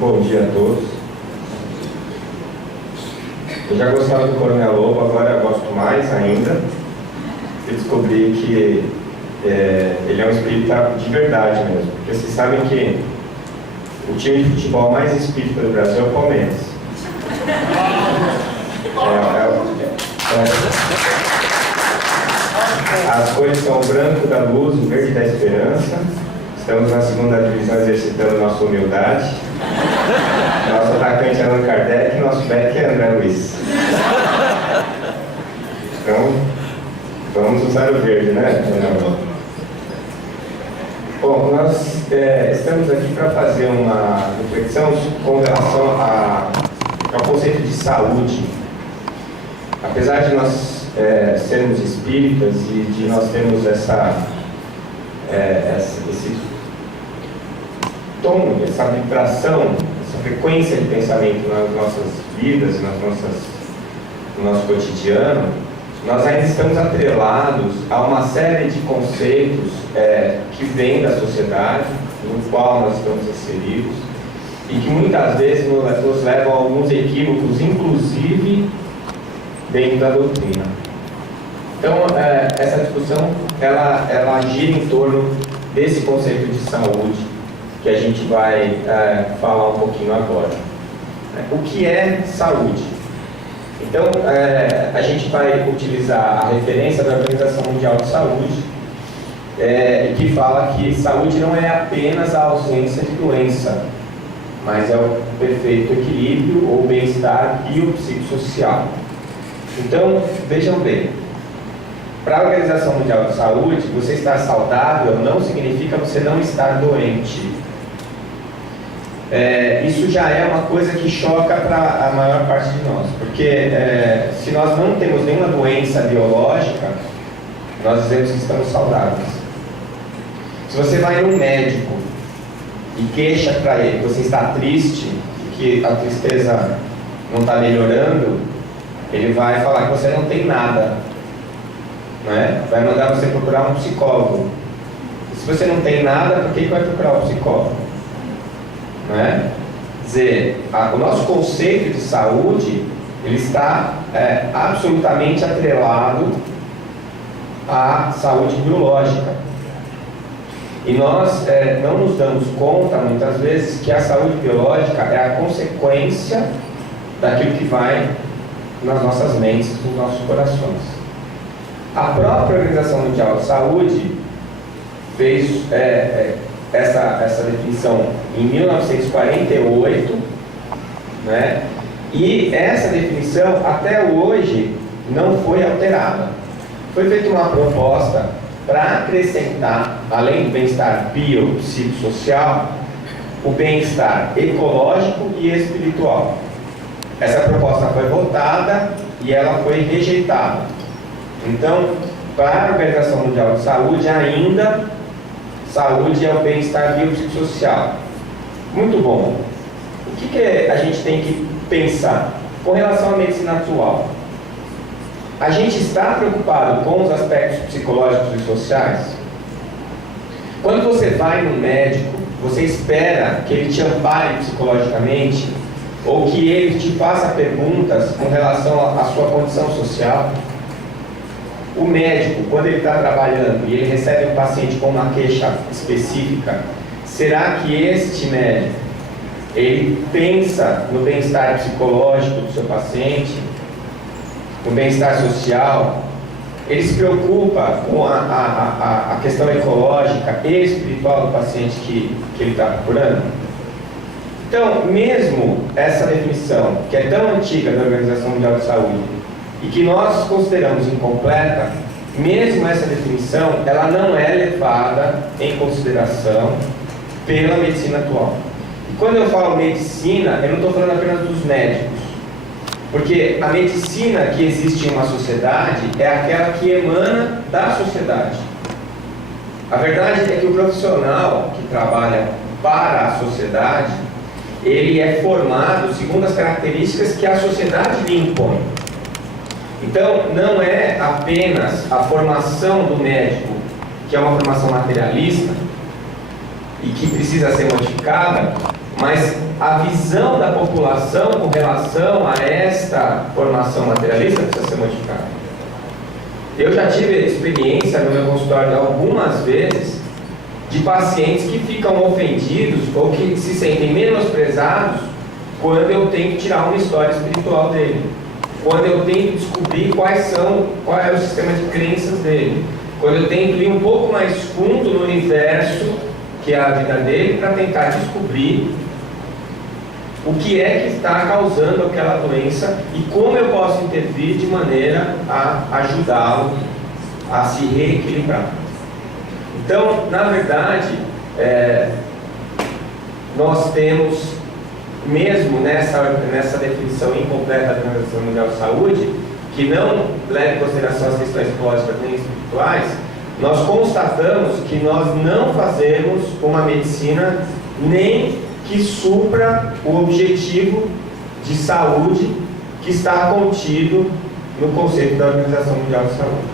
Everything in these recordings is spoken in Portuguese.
Bom dia a todos. Eu já gostava do Coronel Lobo, agora eu gosto mais ainda. Eu descobri que ele é um espírita de verdade mesmo. Porque vocês sabem que o time de futebol mais espírita do Brasil é o Palmeiras. As cores são o branco da luz, o verde da esperança. Estamos na segunda divisão exercitando nossa humildade. Nosso atacante é Allan Kardec e nosso back é André Luiz. Então, vamos usar o verde, né? Bom, nós estamos aqui para fazer uma reflexão com relação ao conceito de saúde. Apesar de nós sermos espíritas e de nós termos esse tom, essa vibração, essa frequência de pensamento nas nossas vidas, no nosso cotidiano, nós ainda estamos atrelados a uma série de conceitos que vêm da sociedade, no qual nós estamos inseridos, e que muitas vezes nos levam a alguns equívocos, inclusive dentro da doutrina. Então, essa discussão, ela gira em torno desse conceito de saúde, que a gente vai falar um pouquinho agora. O que é saúde? Então, a gente vai utilizar a referência da Organização Mundial de Saúde, que fala que saúde não é apenas a ausência de doença, mas é o perfeito equilíbrio ou bem-estar biopsicossocial. Então, vejam bem, para a Organização Mundial de Saúde, você estar saudável não significa você não estar doente. Isso já é uma coisa que choca para a maior parte de nós, porque se nós não temos nenhuma doença biológica, nós dizemos que estamos saudáveis. Se você vai num médico e queixa para ele que você está triste, que a tristeza não está melhorando, ele vai falar que você não tem nada, né? Vai mandar você procurar um psicólogo. E se você não tem nada, por que vai procurar um psicólogo? Né? Dizer, o nosso conceito de saúde, ele está absolutamente atrelado à saúde biológica. E nós não nos damos conta, muitas vezes, que a saúde biológica é a consequência daquilo que vai nas nossas mentes, nos nossos corações. A própria Organização Mundial de Saúde fez essa definição em 1948, né? E essa definição até hoje não foi alterada. Foi feita uma proposta para acrescentar, além do bem-estar biopsicossocial, o bem-estar ecológico e espiritual. Essa proposta foi votada e ela foi rejeitada. Então, para a Organização Mundial de Saúde, ainda saúde é o bem-estar biopsicossocial. Muito bom. O que a gente tem que pensar com relação à medicina atual? A gente está preocupado com os aspectos psicológicos e sociais? Quando você vai no médico, você espera que ele te ampare psicologicamente ou que ele te faça perguntas com relação à sua condição social? O médico, quando ele está trabalhando e ele recebe um paciente com uma queixa específica, será que este médico, ele pensa no bem-estar psicológico do seu paciente, no bem-estar social? Ele se preocupa com a questão ecológica e espiritual do paciente que ele está procurando? Então, mesmo essa definição, que é tão antiga da Organização Mundial de Saúde, e que nós consideramos incompleta, mesmo essa definição, ela não é levada em consideração pela medicina atual. E quando eu falo medicina, eu não estou falando apenas dos médicos, porque a medicina que existe em uma sociedade é aquela que emana da sociedade. A verdade é que o profissional que trabalha para a sociedade, ele é formado segundo as características que a sociedade lhe impõe. Então, não é apenas a formação do médico, que é uma formação materialista e que precisa ser modificada, Mas a visão da população com relação a esta formação materialista precisa ser modificada. Eu já tive experiência no meu consultório algumas vezes de pacientes que ficam ofendidos ou que se sentem menosprezados quando eu tento tirar uma história espiritual dele, quando eu tento descobrir qual é o sistema de crenças dele, quando eu tento ir um pouco mais fundo no universo que é a vida dele para tentar descobrir o que é que está causando aquela doença e como eu posso intervir de maneira a ajudá-lo a se reequilibrar. Então, na verdade, nós temos, mesmo nessa definição incompleta da Organização Mundial de Saúde, que não leva em consideração as questões psicológicas nem espirituais, nós constatamos que nós não fazemos uma medicina nem que supra o objetivo de saúde que está contido no conceito da Organização Mundial de Saúde.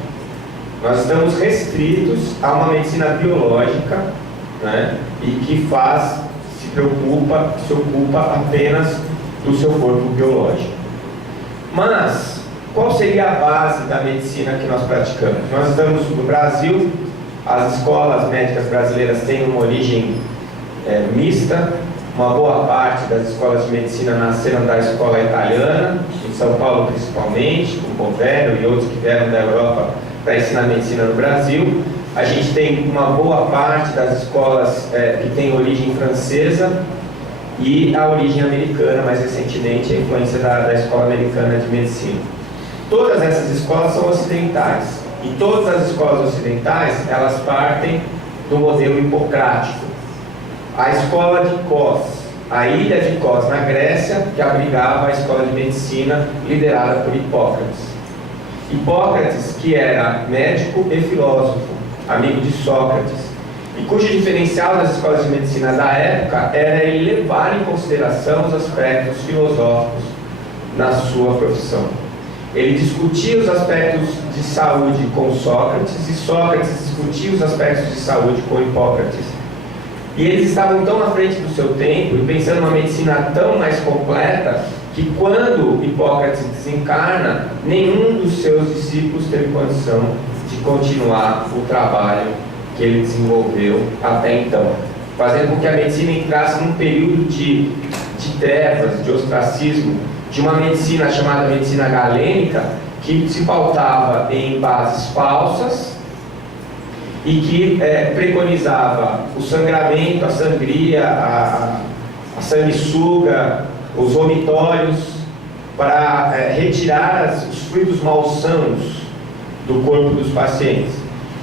Nós estamos restritos a uma medicina biológica, né, e que se ocupa apenas do seu corpo biológico. Mas, qual seria a base da medicina que nós praticamos? Nós estamos no Brasil, as escolas médicas brasileiras têm uma origem mista. Uma boa parte das escolas de medicina nasceram da escola italiana, em São Paulo principalmente, com Povero e outros que vieram da Europa para ensinar medicina no Brasil. A gente tem uma boa parte das escolas que tem origem francesa e a origem americana, mais recentemente, a influência da escola americana de medicina. Todas essas escolas são ocidentais, e todas as escolas ocidentais, elas partem do modelo hipocrático. A escola de Kos, a ilha de Kos, na Grécia, que abrigava a escola de medicina liderada por Hipócrates. Hipócrates, que era médico e filósofo, amigo de Sócrates, e cujo diferencial das escolas de medicina da época era ele levar em consideração os aspectos filosóficos na sua profissão. Ele discutia os aspectos de saúde com Sócrates e Sócrates discutia os aspectos de saúde com Hipócrates. E eles estavam tão à frente do seu tempo e pensando numa medicina tão mais completa que quando Hipócrates desencarna, nenhum dos seus discípulos teve condição de continuar o trabalho que ele desenvolveu até então, fazendo com que a medicina entrasse num período de trevas, de ostracismo, de uma medicina chamada medicina galênica, que se pautava em bases falsas e que preconizava o sangramento, a sangria, a sanguessuga, os vomitórios, para retirar os fluidos malsanos do corpo dos pacientes.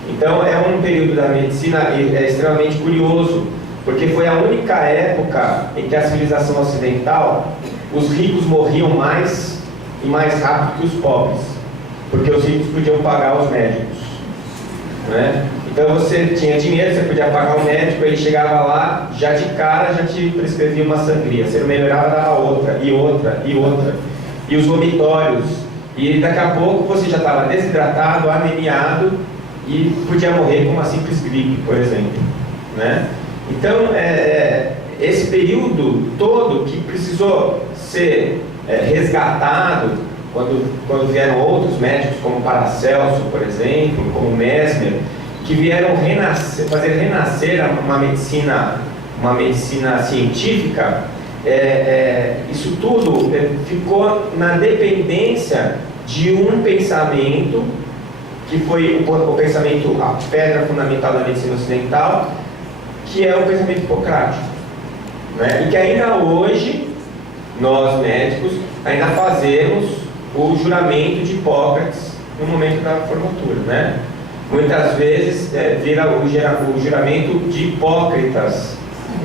Então é um período da medicina extremamente curioso, porque foi a única época em que a civilização ocidental, os ricos morriam mais e mais rápido que os pobres, porque os ricos podiam pagar os médicos, né? Então você tinha dinheiro, você podia pagar um médico, ele chegava lá, já de cara já te prescrevia uma sangria, você não melhorava, dava outra, e outra, e outra, e os vomitórios, e daqui a pouco você já estava desidratado, anemiado, e podia morrer com uma simples gripe, por exemplo, né? Então, esse período todo que precisou ser resgatado, quando vieram outros médicos, como Paracelso, por exemplo, como Mesmer, que vieram fazer renascer uma medicina científica, isso tudo ficou na dependência de um pensamento, que foi o pensamento, a pedra fundamental da medicina ocidental, que é o pensamento hipocrático, né? E que ainda hoje, nós médicos, ainda fazemos o juramento de Hipócrates no momento da formatura, né? Muitas vezes vira o juramento de Hipócritas,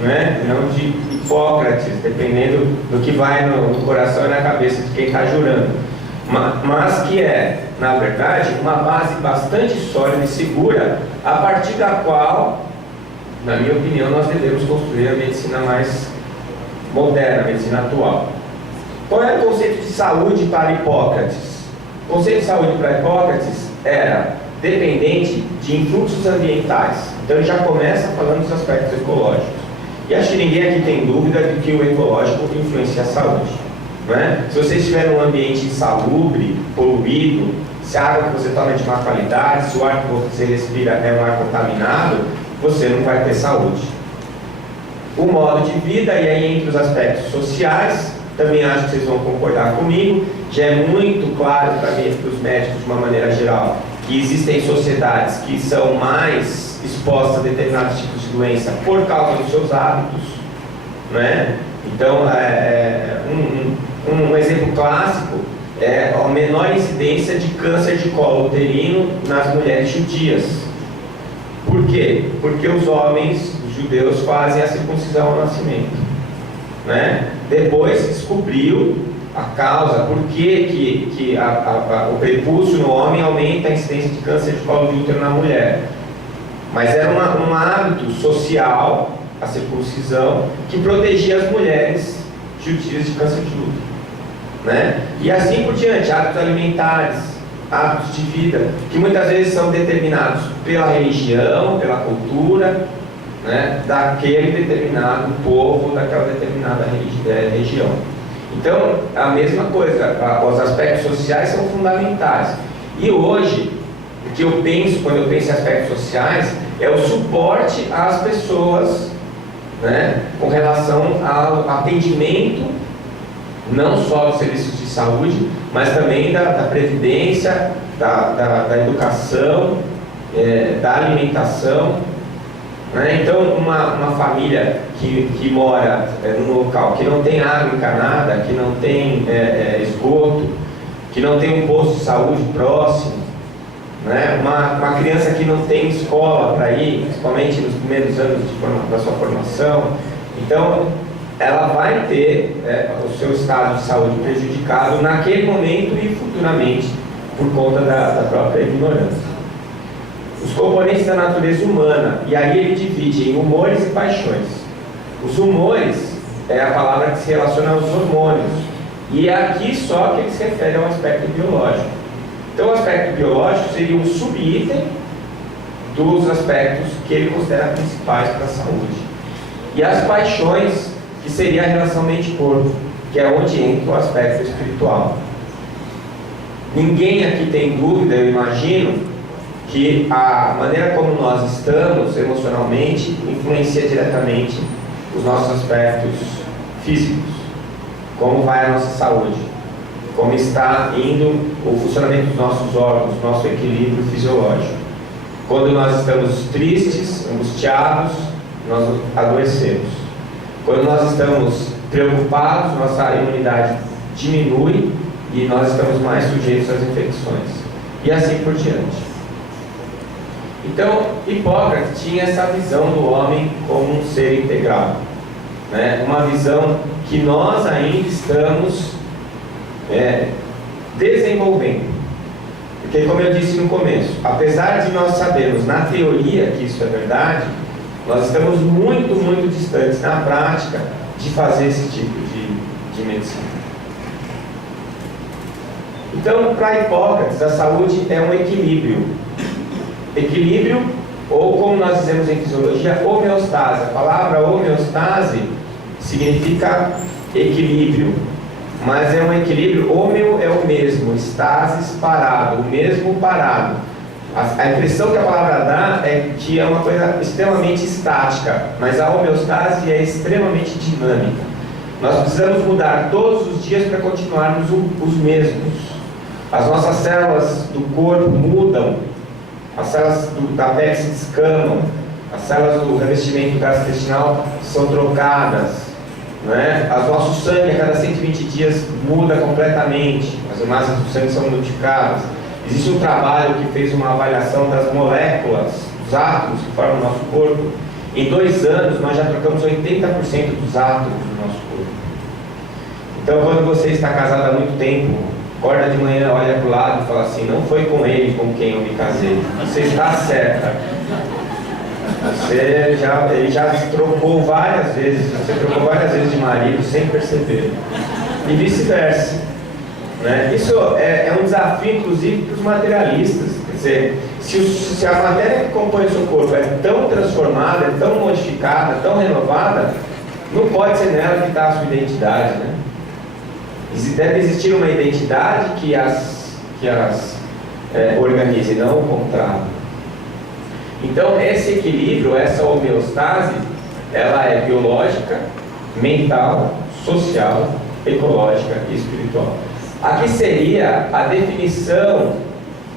né? Não de Hipócrates, dependendo do que vai no coração e na cabeça de quem está jurando. Mas que é, na verdade, uma base bastante sólida e segura, a partir da qual, na minha opinião, nós devemos construir a medicina mais moderna, a medicina atual. Qual era o conceito de saúde para Hipócrates? O conceito de saúde para Hipócrates era dependente de influxos ambientais. Então ele já começa falando dos aspectos ecológicos. E acho que ninguém aqui tem dúvida de que o ecológico influencia a saúde, não é? Se você estiver num ambiente insalubre, poluído, se a água que você toma é de má qualidade, se o ar que você respira é um ar contaminado, você não vai ter saúde. O modo de vida, e aí entre os aspectos sociais, também acho que vocês vão concordar comigo, já é muito claro para mim, para os médicos de uma maneira geral, que existem sociedades que são mais expostas a determinados tipos de doença por causa dos seus hábitos, né? Então, um exemplo clássico é a menor incidência de câncer de colo uterino nas mulheres judias. Por quê? Porque os homens judeus fazem a circuncisão ao nascimento, né? Depois se descobriu a causa, por que o prepúcio no homem aumenta a incidência de câncer de colo de útero na mulher. Mas era um hábito social, a circuncisão, que protegia as mulheres judias de câncer de útero, né? E assim por diante, hábitos alimentares, hábitos de vida, que muitas vezes são determinados pela religião, pela cultura, né, daquele determinado povo, daquela determinada região. Então, a mesma coisa, os aspectos sociais são fundamentais. E hoje, o que eu penso, quando eu penso em aspectos sociais, é o suporte às pessoas, né, com relação ao atendimento, não só dos serviços de saúde, mas também da previdência, da educação, da alimentação, né? Então, uma família que mora num local que não tem água encanada, que não tem esgoto, que não tem um posto de saúde próximo, né? Uma criança que não tem escola para ir, principalmente nos primeiros anos da sua formação, então ela vai ter o seu estado de saúde prejudicado naquele momento e futuramente por conta da própria ignorância. Os componentes da natureza humana, e aí ele divide em humores e paixões. Os humores é a palavra que se relaciona aos hormônios, e é aqui só que ele se refere ao aspecto biológico. Então o aspecto biológico seria um subitem dos aspectos que ele considera principais para a saúde. E as paixões, que seria a relação mente-corpo, que é onde entra o aspecto espiritual. Ninguém aqui tem dúvida, eu imagino, que a maneira como nós estamos emocionalmente influencia diretamente os nossos aspectos físicos. Como vai a nossa saúde, como está indo o funcionamento dos nossos órgãos, nosso equilíbrio fisiológico. Quando nós estamos tristes, angustiados, nós adoecemos. Quando nós estamos preocupados, nossa imunidade diminui e nós estamos mais sujeitos às infecções. E assim por diante. Então, Hipócrates tinha essa visão do homem como um ser integral, né? Uma visão que nós ainda estamos desenvolvendo. Porque, como eu disse no começo, apesar de nós sabermos na teoria que isso é verdade, nós estamos muito, muito distantes na prática de fazer esse tipo de medicina. Então, para Hipócrates, a saúde é um equilíbrio. Equilíbrio, ou como nós dizemos em fisiologia, homeostase. A palavra homeostase significa equilíbrio, mas é um equilíbrio, homeo é o mesmo, estasis parado, o mesmo parado. A impressão que a palavra dá é que é uma coisa extremamente estática, mas a homeostase é extremamente dinâmica. Nós precisamos mudar todos os dias para continuarmos os mesmos. As nossas células do corpo mudam, as células da pele se descamam, as células do revestimento gastrointestinal são trocadas, né? O nosso sangue a cada 120 dias muda completamente, as massas do sangue são modificadas. Existe um trabalho que fez uma avaliação das moléculas, dos átomos que formam o nosso corpo. Em 2 anos nós já trocamos 80% dos átomos do nosso corpo. Então, quando você está casado há muito tempo, acorda de manhã, olha para o lado e fala assim: não foi com ele com quem eu me casei. Você está certa. Ele já trocou várias vezes, você trocou várias vezes de marido sem perceber. E vice-versa, né? Isso é um desafio, inclusive, para os materialistas. Quer dizer, se a matéria que compõe o seu corpo é tão transformada, é tão modificada, tão renovada, não pode ser nela que está a sua identidade, né? Deve existir uma identidade que as organize, não o contrário. Então, esse equilíbrio, essa homeostase, ela é biológica, mental, social, ecológica e espiritual. Aqui seria a definição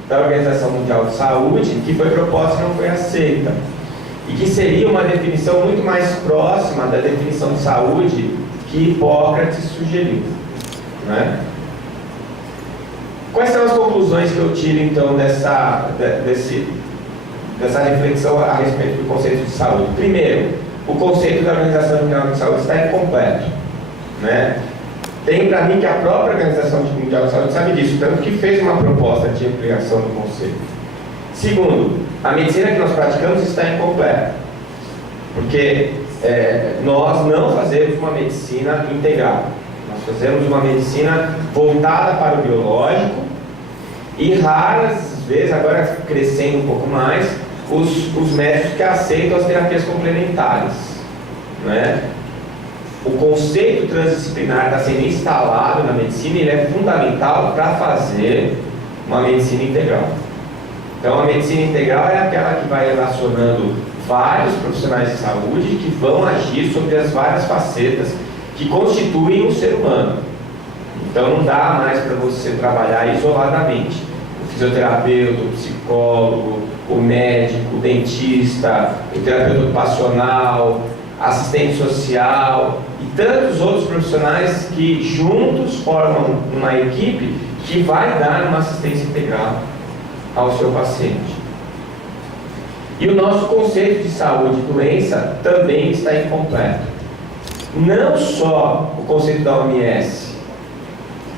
da Organização Mundial de Saúde, que foi proposta e não foi aceita, e que seria uma definição muito mais próxima da definição de saúde que Hipócrates sugeriu, né? Quais são as conclusões que eu tiro então dessa reflexão a respeito do conceito de saúde? Primeiro, o conceito da Organização Mundial de Saúde está incompleto, né? Tem para mim que a própria Organização Mundial de Saúde sabe disso, tanto que fez uma proposta de ampliação do conceito. Segundo, a medicina que nós praticamos está incompleta, porque nós não fazemos uma medicina integral. Nós fazemos uma medicina voltada para o biológico e raras vezes, agora crescendo um pouco mais, os médicos que aceitam as terapias complementares, né? O conceito transdisciplinar está sendo instalado na medicina e ele é fundamental para fazer uma medicina integral. Então, a medicina integral é aquela que vai relacionando vários profissionais de saúde que vão agir sobre as várias facetas que constituem o ser humano. Então, não dá mais para você trabalhar isoladamente. O fisioterapeuta, o psicólogo, o médico, o dentista, o terapeuta ocupacional, assistente social e tantos outros profissionais que juntos formam uma equipe que vai dar uma assistência integral ao seu paciente. E o nosso conceito de saúde e doença também está incompleto. Não só o conceito da OMS,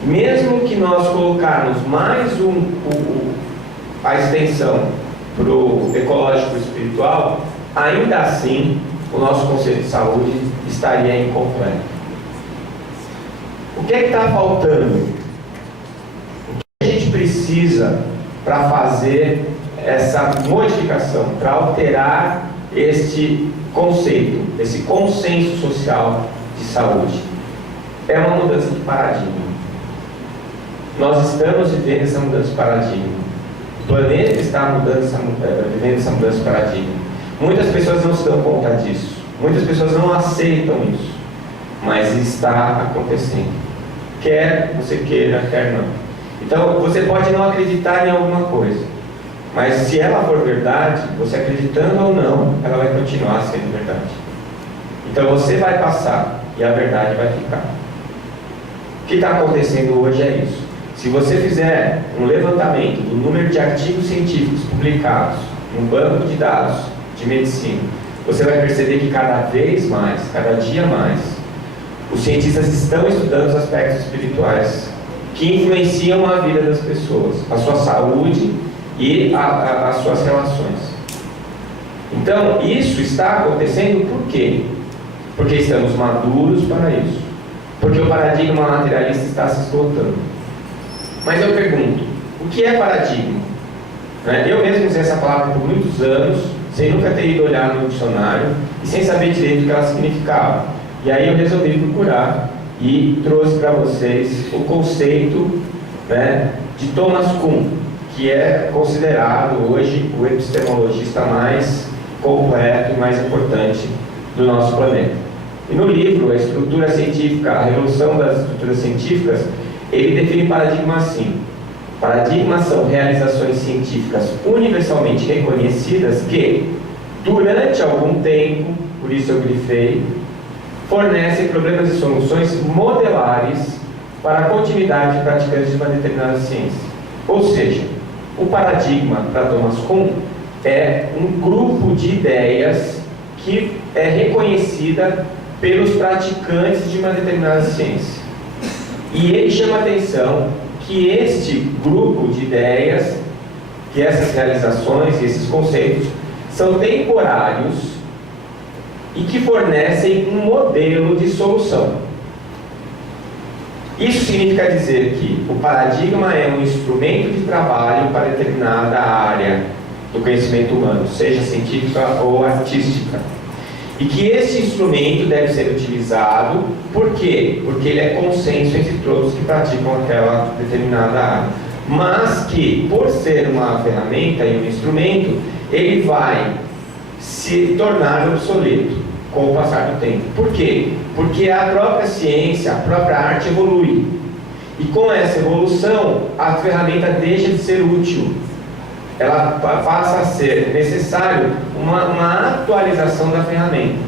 mesmo que nós colocarmos mais a extensão para o ecológico e espiritual, ainda assim o nosso conceito de saúde estaria incompleto. O que é que está faltando? O que a gente precisa para fazer essa modificação, para alterar este conceito, esse consenso social de saúde? É uma mudança de paradigma. Nós estamos vivendo essa mudança de paradigma. O planeta está vivendo essa mudança de paradigma. Muitas pessoas não se dão conta disso. Muitas pessoas não aceitam isso. Mas está acontecendo. Quer você queira, quer não. Então, você pode não acreditar em alguma coisa. Mas se ela for verdade, você acreditando ou não, ela vai continuar sendo verdade. Então, você vai passar e a verdade vai ficar. O que está acontecendo hoje é isso. Se você fizer um levantamento do número de artigos científicos publicados num banco de dados de medicina, você vai perceber que cada vez mais, cada dia mais, os cientistas estão estudando os aspectos espirituais que influenciam a vida das pessoas, a sua saúde e as suas relações. Então, isso está acontecendo por quê? Porque estamos maduros para isso. Porque o paradigma materialista está se esgotando. Mas eu pergunto, o que é paradigma? Eu mesmo usei essa palavra por muitos anos, sem nunca ter ido olhar no dicionário e sem saber direito o que ela significava. E aí eu resolvi procurar e trouxe para vocês o conceito, de Thomas Kuhn, que é considerado hoje o epistemologista mais completo e mais importante do nosso planeta. E no livro, A Estrutura Científica, a Revolução das Estruturas Científicas, ele define paradigma assim: paradigmas são realizações científicas universalmente reconhecidas que, durante algum tempo, por isso eu grifei, fornecem problemas e soluções modelares para a continuidade de praticantes de uma determinada ciência. Ou seja, o paradigma, para Thomas Kuhn, é um grupo de ideias que é reconhecida pelos praticantes de uma determinada ciência. E ele chama a atenção que este grupo de ideias, que essas realizações, esses conceitos, são temporários e que fornecem um modelo de solução. Isso significa dizer que o paradigma é um instrumento de trabalho para determinada área do conhecimento humano, seja científica ou artística. E que esse instrumento deve ser utilizado, por quê? Porque ele é consenso entre todos que praticam aquela determinada área. Mas que, por ser uma ferramenta e um instrumento, ele vai se tornar obsoleto com o passar do tempo. Por quê? Porque a própria ciência, a própria arte evolui. E com essa evolução, a ferramenta deixa de ser útil. Ela passa a ser necessário uma atualização da ferramenta.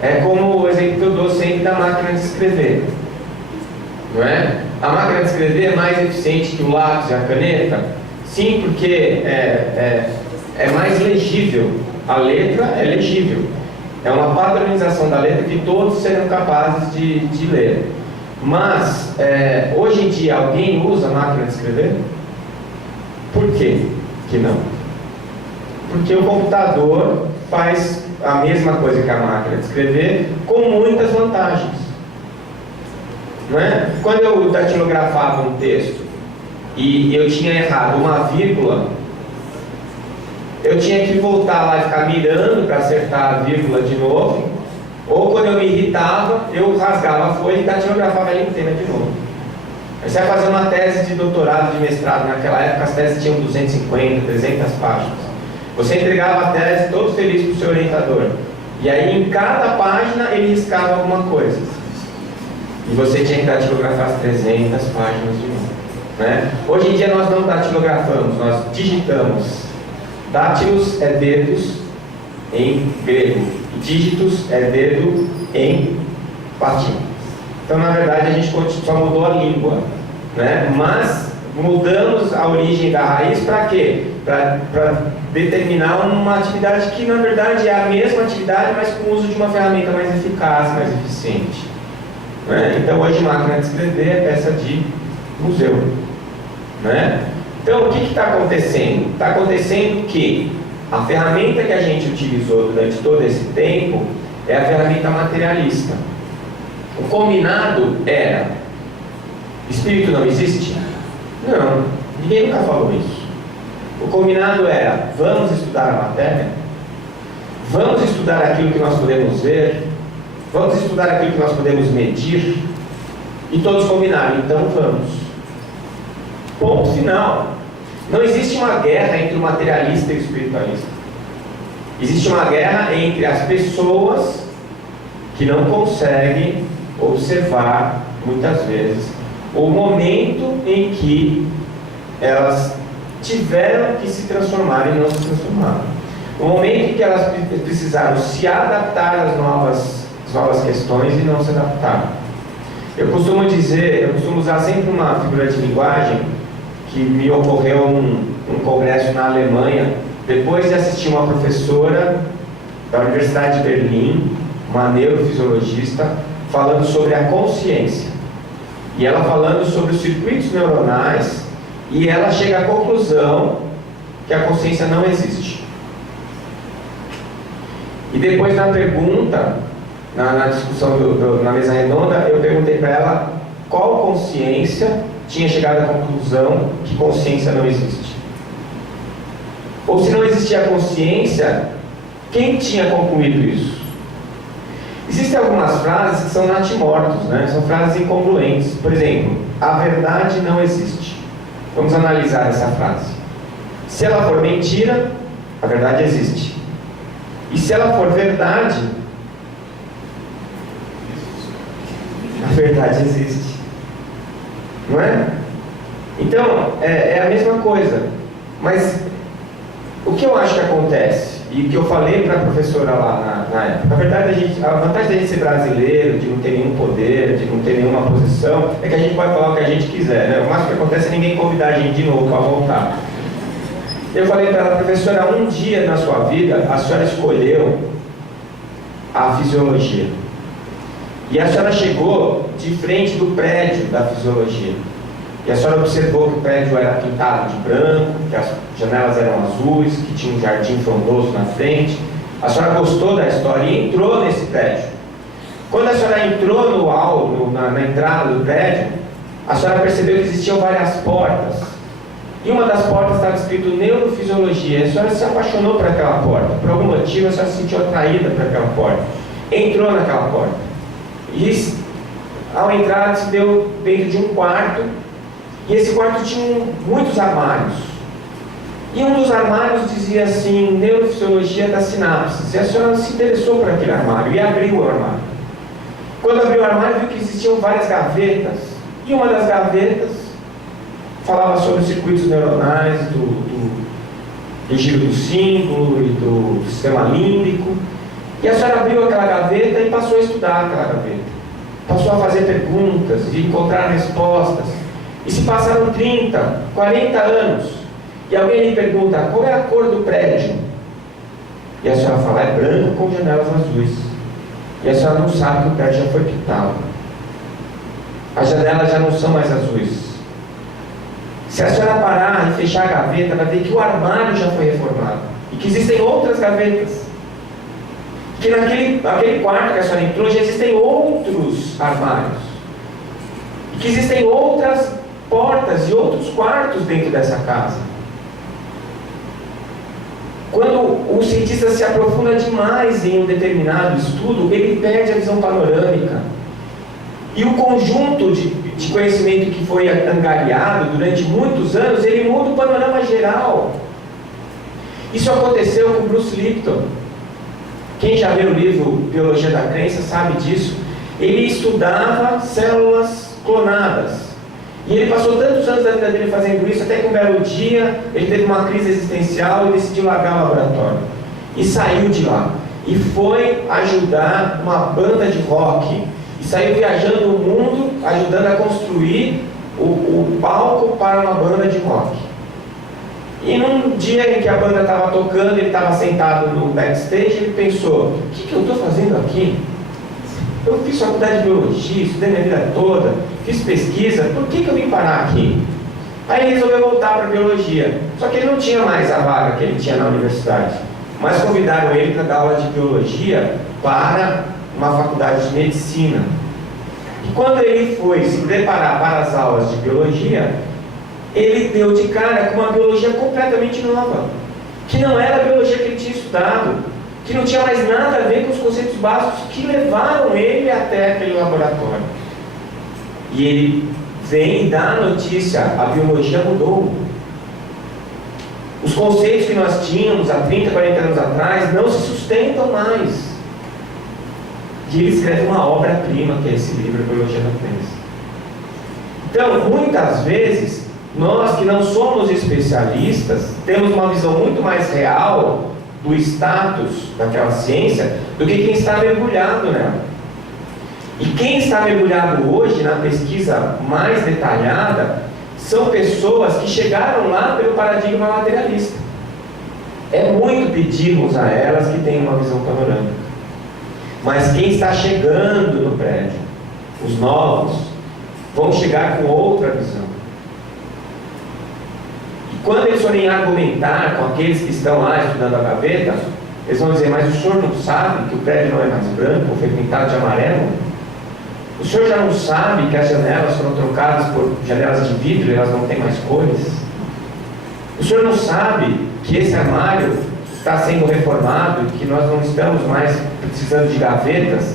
É como o exemplo que eu dou sempre da máquina de escrever. Não é? A máquina de escrever é mais eficiente que o lápis e a caneta? Sim, porque é mais legível. A letra é legível. É uma padronização da letra que todos serão capazes de ler. Mas, hoje em dia, alguém usa máquina de escrever? Por quê que não? Porque o computador faz a mesma coisa que a máquina de escrever, com muitas vantagens. Não é? Quando eu datilografava um texto e eu tinha errado uma vírgula, eu tinha que voltar lá e ficar mirando para acertar a vírgula de novo, ou quando eu me irritava, eu rasgava a folha e datilografava ela inteira de novo. Você vai fazer uma tese de doutorado, de mestrado, naquela época as teses tinham 250, 300 páginas. Você entregava a tese todo feliz para o seu orientador. E aí em cada página ele riscava alguma coisa. E você tinha que datilografar as 300 páginas de novo. Né? Hoje em dia nós não datilografamos, nós digitamos. Dátilos é dedos em grego. E dígitos é dedo em latim. Então na verdade a gente só mudou a língua. Né? Mas mudamos a origem da raiz para quê? Para determinar uma atividade que na verdade é a mesma atividade, mas com o uso de uma ferramenta mais eficaz, mais eficiente. Né? Então hoje máquina de escrever é peça de museu. Né? Então o que está acontecendo? Está acontecendo que a ferramenta que a gente utilizou durante todo esse tempo é a ferramenta materialista. O combinado era: espírito não existe? Não, ninguém nunca falou isso. O combinado era: vamos estudar a matéria, vamos estudar aquilo que nós podemos ver, vamos estudar aquilo que nós podemos medir. E todos combinaram: então vamos. Ponto final. Não existe uma guerra entre o materialista e o espiritualista. Existe uma guerra entre as pessoas que não conseguem observar, muitas vezes, o momento em que elas tiveram que se transformar e não se transformaram. O momento em que elas precisaram se adaptar às novas questões e não se adaptaram. Eu costumo usar sempre uma figura de linguagem que me ocorreu num congresso na Alemanha, depois de assistir uma professora da Universidade de Berlim, uma neurofisiologista, falando sobre a consciência. E ela falando sobre os circuitos neuronais, e ela chega à conclusão que a consciência não existe. E depois na pergunta, na discussão na mesa redonda, eu perguntei para ela qual consciência tinha chegado à conclusão que consciência não existe. Ou se não existia consciência, quem tinha concluído isso? Existem algumas frases que são natimortos, né? São frases incongruentes. Por exemplo, a verdade não existe. Vamos analisar essa frase. Se ela for mentira, a verdade existe. E se ela for verdade, a verdade existe. Não é? Então, é a mesma coisa. Mas o que eu acho que acontece, e que eu falei para a professora lá na época, na verdade a vantagem da gente ser brasileiro, de não ter nenhum poder, de não ter nenhuma posição, é que a gente pode falar o que a gente quiser, né? O máximo que acontece é ninguém convidar a gente de novo para voltar. Eu falei para ela: professora, um dia na sua vida a senhora escolheu a fisiologia. E a senhora chegou de frente do prédio da fisiologia. E a senhora observou que o prédio era pintado de branco, que as janelas eram azuis, que tinha um jardim frondoso na frente. A senhora gostou da história e entrou nesse prédio. Quando a senhora entrou no hall, na entrada do prédio, a senhora percebeu que existiam várias portas. E uma das portas estava escrito neurofisiologia. A senhora se apaixonou por aquela porta. Por algum motivo, a senhora se sentiu atraída por aquela porta. Entrou naquela porta. E ao entrar, se deu dentro de um quarto. E esse quarto tinha muitos armários. E um dos armários dizia assim, neurofisiologia das sinapses. E a senhora se interessou por aquele armário e abriu o armário. Quando abriu o armário, viu que existiam várias gavetas. E uma das gavetas falava sobre os circuitos neuronais, do giro do símbolo e do sistema límbico. E a senhora abriu aquela gaveta e passou a estudar aquela gaveta. Passou a fazer perguntas e encontrar respostas. E se passaram 30, 40 anos. E alguém lhe pergunta, qual é a cor do prédio? E a senhora fala, é branco com janelas azuis. E a senhora não sabe que o prédio já foi pintado. As janelas já não são mais azuis. Se a senhora parar e fechar a gaveta, vai ver que o armário já foi reformado. E que existem outras gavetas. Que naquele quarto que a senhora entrou, já existem outros armários. E que existem outras portas e outros quartos dentro dessa casa. Quando o cientista se aprofunda demais em um determinado estudo, ele perde a visão panorâmica. E o conjunto de conhecimento que foi angariado durante muitos anos, ele muda o panorama geral. Isso aconteceu com Bruce Lipton. Quem já leu o livro Biologia da Crença sabe disso. Ele estudava células clonadas. E ele passou tantos anos da vida dele fazendo isso, até que um belo dia ele teve uma crise existencial e decidiu largar o laboratório. E saiu de lá. E foi ajudar uma banda de rock. E saiu viajando o mundo, ajudando a construir o palco para uma banda de rock. E num dia em que a banda estava tocando, ele estava sentado no backstage, ele pensou, o que eu estou fazendo aqui? Eu fiz faculdade de biologia, estudei minha vida toda, fiz pesquisa, por que eu vim parar aqui? Aí ele resolveu voltar para a biologia. Só que ele não tinha mais a vaga que ele tinha na universidade. Mas convidaram ele para dar aula de biologia para uma faculdade de medicina. E quando ele foi se preparar para as aulas de biologia, ele deu de cara com uma biologia completamente nova, que não era a biologia que ele tinha estudado, que não tinha mais nada a ver com os conceitos básicos que levaram ele até aquele laboratório. E ele vem e dá a notícia, a biologia mudou. Os conceitos que nós tínhamos há 30, 40 anos atrás não se sustentam mais. E ele escreve uma obra-prima, que é esse livro, Biologia da Crença. Então, muitas vezes, nós que não somos especialistas, temos uma visão muito mais real do status daquela ciência do que quem está mergulhado nela. E quem está mergulhado hoje na pesquisa mais detalhada são pessoas que chegaram lá pelo paradigma materialista. É muito pedirmos a elas que tenham uma visão panorâmica. Mas quem está chegando no prédio, os novos, vão chegar com outra visão. E quando eles forem argumentar com aqueles que estão lá estudando a gaveta, eles vão dizer, mas o senhor não sabe que o prédio não é mais branco, foi pintado de amarelo? O senhor já não sabe que as janelas foram trocadas por janelas de vidro e elas não têm mais cores? O senhor não sabe que esse armário está sendo reformado e que nós não estamos mais precisando de gavetas,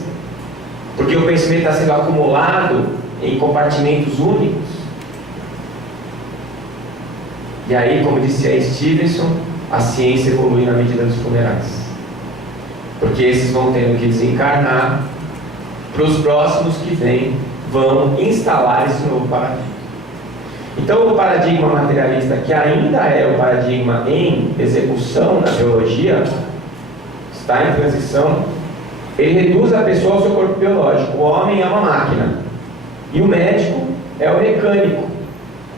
porque o conhecimento está sendo acumulado em compartimentos únicos? E aí, como disse a Stevenson, a ciência evolui na medida dos funerais, porque esses vão tendo que desencarnar para os próximos que vêm vão instalar esse novo paradigma. Então, o paradigma materialista, que ainda é o paradigma em execução na biologia, está em transição. Ele reduz a pessoa ao seu corpo biológico. O homem é uma máquina e o médico é o mecânico,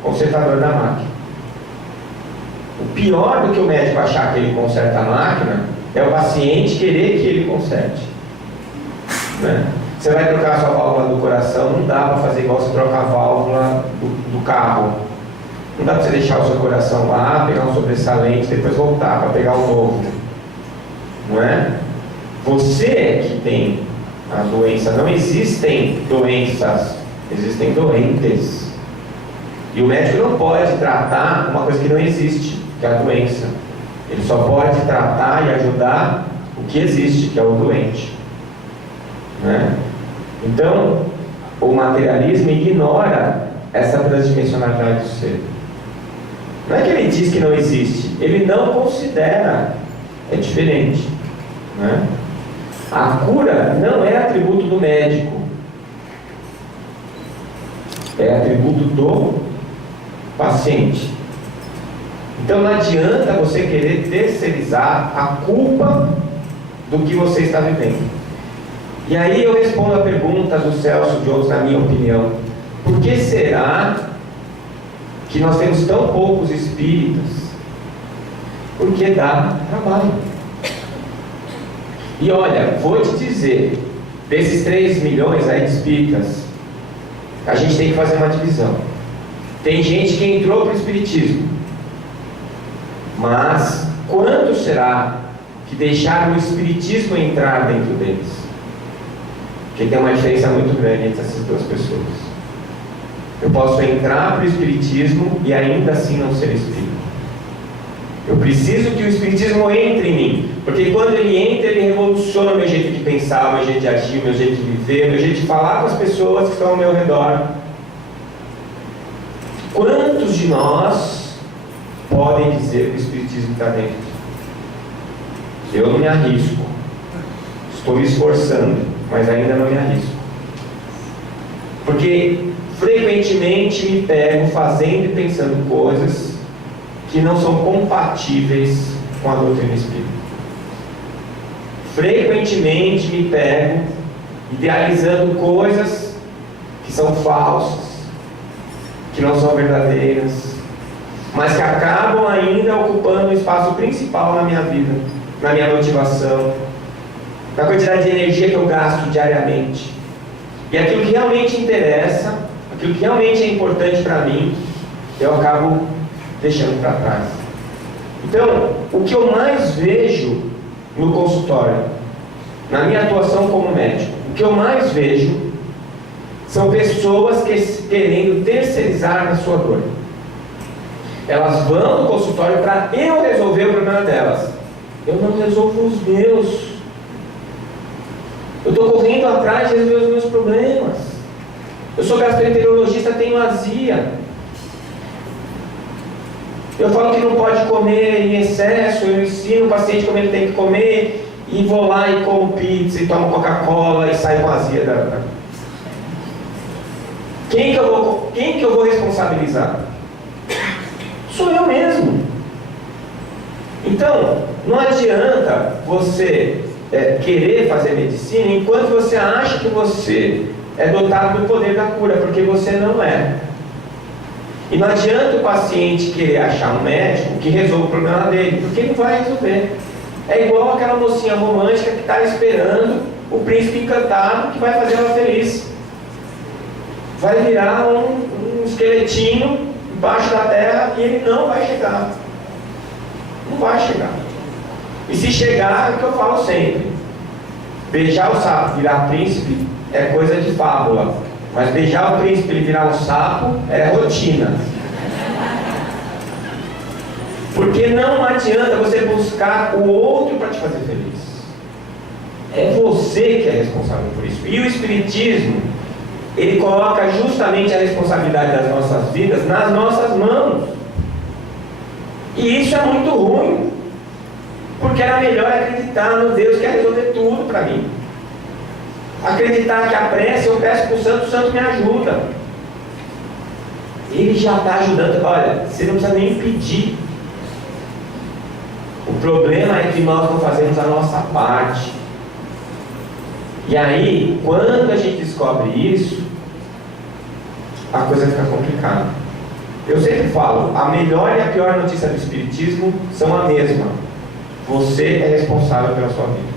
consertador da máquina. O pior do que o médico achar que ele conserta a máquina é o paciente querer que ele conserte, né? Você vai trocar a sua válvula do coração, não dá para fazer igual você troca a válvula do carro. Não dá para você deixar o seu coração lá, pegar um sobressalente, depois voltar para pegar o novo. Não é? Você é que tem a doença. Não existem doenças, existem doentes. E o médico não pode tratar uma coisa que não existe, que é a doença. Ele só pode tratar e ajudar o que existe, que é o doente, né? Então, o materialismo ignora essa transdimensionalidade do ser. Não é que ele diz que não existe, ele não considera. É diferente, né? A cura não é atributo do médico, é atributo do paciente. Então não adianta você querer terceirizar a culpa do que você está vivendo. E aí eu respondo a pergunta do Celso de outros, na minha opinião: por que será que nós temos tão poucos espíritas? Porque dá trabalho. E olha, vou te dizer, desses 3 milhões aí de espíritas, a gente tem que fazer uma divisão. Tem gente que entrou para o espiritismo, mas quantos será que deixaram o espiritismo entrar dentro deles? Porque tem uma diferença muito grande entre essas duas pessoas. Eu posso entrar para o espiritismo e ainda assim não ser espírita. Eu preciso que o espiritismo entre em mim, porque quando ele entra, ele revoluciona o meu jeito de pensar, o meu jeito de agir, o meu jeito de viver, o meu jeito de falar com as pessoas que estão ao meu redor. Quantos de nós podem dizer que o espiritismo está dentro? Eu não me arrisco. Estou me esforçando, mas ainda não me arrisco. Porque frequentemente me pego fazendo e pensando coisas que não são compatíveis com a doutrina espírita. Frequentemente me pego idealizando coisas que são falsas, que não são verdadeiras, mas que acabam ainda ocupando o espaço principal na minha vida, na minha motivação, na quantidade de energia que eu gasto diariamente. E aquilo que realmente interessa, aquilo que realmente é importante para mim, eu acabo deixando para trás. Então, o que eu mais vejo no consultório, na minha atuação como médico, o que eu mais vejo são pessoas querendo terceirizar a sua dor. Elas vão no consultório para eu resolver o problema delas. Eu não resolvo os meus. Eu estou correndo atrás de resolver os meus problemas. Eu sou gastroenterologista, tenho azia. Eu falo que não pode comer em excesso, eu ensino o paciente como ele tem que comer, e vou lá e como pizza, e tomo Coca-Cola, e saio com azia da... Quem que eu vou responsabilizar? Sou eu mesmo. Então, não adianta você querer fazer medicina enquanto você acha que você é dotado do poder da cura, porque você não é. E não adianta o paciente querer achar um médico que resolva o problema dele, porque ele vai resolver. É igual aquela mocinha romântica que está esperando o príncipe encantado que vai fazer ela feliz. Vai virar um esqueletinho embaixo da terra e ele não vai chegar. Não vai chegar. E se chegar, é o que eu falo sempre: beijar o sapo, virar príncipe, é coisa de fábula. Mas beijar o príncipe e ele virar um sapo é rotina. Porque não adianta você buscar o outro para te fazer feliz. É você que é responsável por isso. E o Espiritismo, ele coloca justamente a responsabilidade das nossas vidas nas nossas mãos. E isso é muito ruim, porque era melhor acreditar no Deus que quer resolver tudo para mim. Acreditar que a prece, eu peço para o santo me ajuda. Ele já está ajudando. Olha, você não precisa nem pedir. O problema é que nós não fazemos a nossa parte. E aí, quando a gente descobre isso, a coisa fica complicada. Eu sempre falo, a melhor e a pior notícia do Espiritismo são a mesma: você é responsável pela sua vida.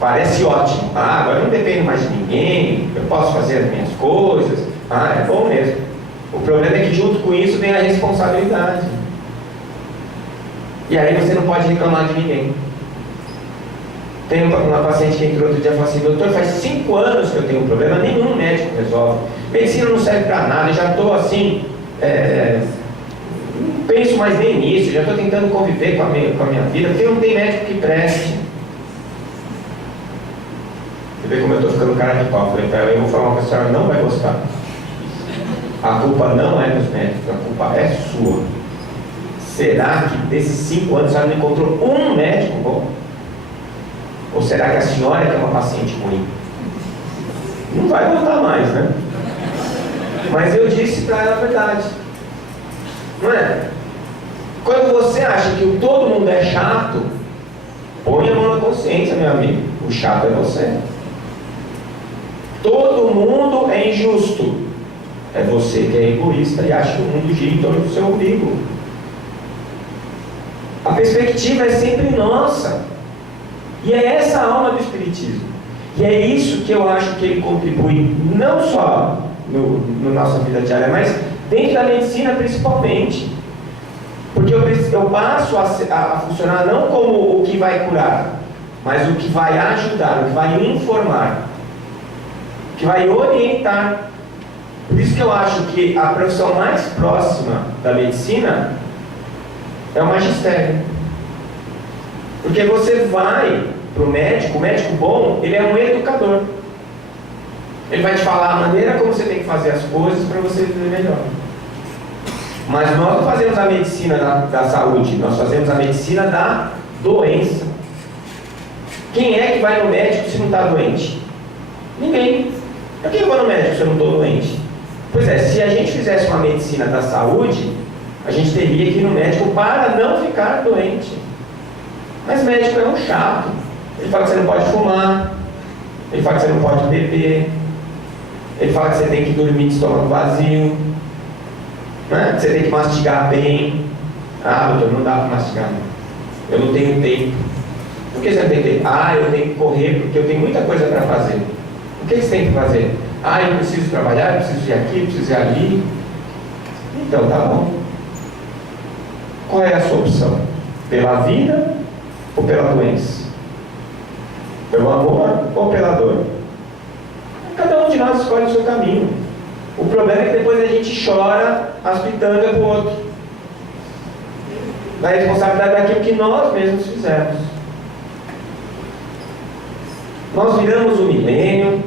Parece ótimo. Agora eu não dependo mais de ninguém, eu posso fazer as minhas coisas. É bom mesmo. O problema é que junto com isso vem a responsabilidade. E aí você não pode reclamar de ninguém. Tem uma paciente que entrou outro dia e falou assim: doutor, faz 5 anos que eu tenho um problema, nenhum médico resolve. Medicina não serve para nada, eu já estou assim, não penso mais nem nisso, já estou tentando conviver com a minha vida, porque não tem médico que preste. Você vê como eu estou ficando cara de pau. Falei para ela, eu vou falar uma coisa que a senhora não vai gostar. A culpa não é dos médicos, a culpa é sua. Será que desses 5 anos a senhora não encontrou um médico bom? Ou será que a senhora é uma paciente ruim? Não vai voltar mais, né? Mas eu disse para ela a verdade. Não é? Quando você acha que todo mundo é chato, põe a mão na consciência, meu amigo. O chato é você. Todo mundo é injusto. É você que é egoísta e acha que o mundo gira em torno do seu umbigo. A perspectiva é sempre nossa. E é essa a alma do Espiritismo. E é isso que eu acho que ele contribui, não só na nossa vida diária, mas dentro da medicina principalmente. Porque eu passo a funcionar não como o que vai curar, mas o que vai ajudar, o que vai informar, o que vai orientar. Por isso que eu acho que a profissão mais próxima da medicina é o magistério. Porque você vai para o médico bom, ele é um educador. Ele vai te falar a maneira como você tem que fazer as coisas para você viver melhor. Mas nós não fazemos a medicina da saúde, nós fazemos a medicina da doença. Quem é que vai no médico se não está doente? Ninguém. Por que eu vou no médico se eu não estou doente? Pois é, se a gente fizesse uma medicina da saúde, a gente teria que ir no médico para não ficar doente. Mas médico é um chato. Ele fala que você não pode fumar, ele fala que você não pode beber, ele fala que você tem que dormir de estômago vazio, né? Que você tem que mastigar bem. Ah, doutor, não dá para mastigar, eu não tenho tempo. Por que você não tem tempo? Ah, eu tenho que correr porque eu tenho muita coisa para fazer. O que você tem que fazer? Ah, eu preciso trabalhar, eu preciso ir aqui, eu preciso ir ali. Então, tá bom. Qual é a sua opção? Pela vida ou pela doença? Pelo amor ou pela dor? Cada um de nós escolhe o seu caminho. O problema é que depois a gente chora as pitangas pro outro. Da responsabilidade daquilo que nós mesmos fizemos. Nós viramos o milênio,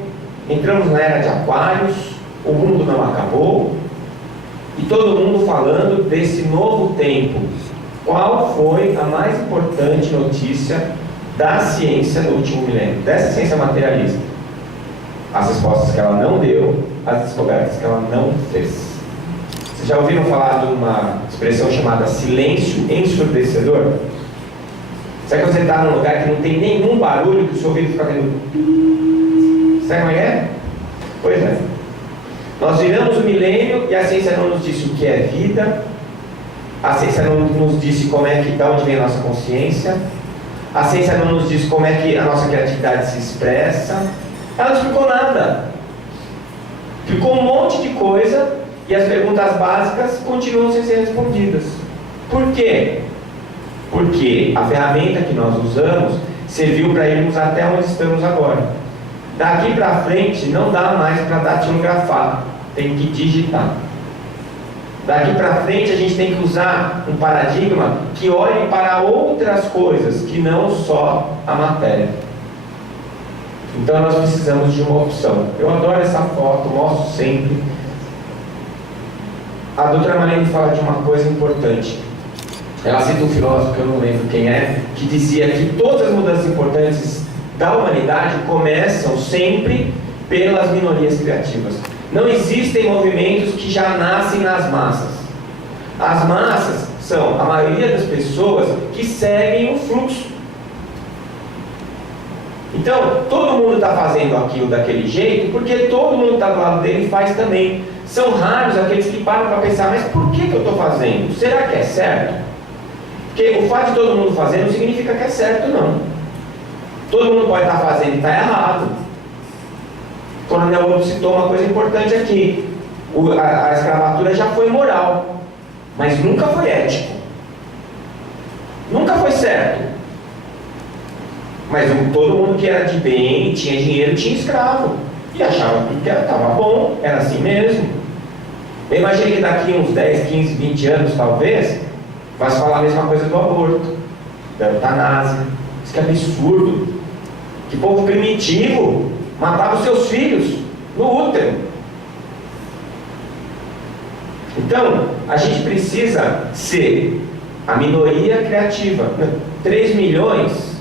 entramos na era de Aquários, o mundo não acabou, e todo mundo falando desse novo tempo. Qual foi a mais importante notícia da ciência no último milênio, dessa ciência materialista? As respostas que ela não deu, as descobertas que ela não fez. Vocês já ouviram falar de uma expressão chamada silêncio ensurdecedor? Sabe quando você está num lugar que não tem nenhum barulho, que o seu ouvido fica vendo? Sabe como é? Pois é. Nós viramos o milênio e a ciência não nos disse o que é vida, a ciência não nos disse como é que, de onde vem a nossa consciência, a ciência não nos diz como é que a nossa criatividade se expressa. Ela não explicou nada. Ficou um monte de coisa e as perguntas básicas continuam sem ser respondidas. Por quê? Porque a ferramenta que nós usamos serviu para irmos até onde estamos agora. Daqui para frente não dá mais para datilografar, tem que digitar. Daqui para frente a gente tem que usar um paradigma que olhe para outras coisas, que não só a matéria. Então nós precisamos de uma opção. Eu adoro essa foto, mostro sempre. A doutora Marlene fala de uma coisa importante. Ela cita um filósofo, que eu não lembro quem é, que dizia que todas as mudanças importantes da humanidade começam sempre pelas minorias criativas. Não existem movimentos que já nascem nas massas. As massas são a maioria das pessoas que seguem o fluxo. Então, todo mundo está fazendo aquilo daquele jeito porque todo mundo que está do lado dele faz também. São raros aqueles que param para pensar, mas por que eu estou fazendo? Será que é certo? Porque o fato de todo mundo fazer não significa que é certo, não. Todo mundo pode estar fazendo e está errado. O Coronel Lobo citou uma coisa importante aqui. A escravatura já foi moral, mas nunca foi ético. Nunca foi certo. Mas todo mundo que era de bem, tinha dinheiro, tinha escravo. e achava que estava bom, era assim mesmo. Eu imagino que daqui uns 10, 15, 20 anos, talvez, vai se falar a mesma coisa do aborto, da eutanásia. Isso que é absurdo. Que povo primitivo matava os seus filhos no útero. Então, a gente precisa ser a minoria criativa. 3 milhões,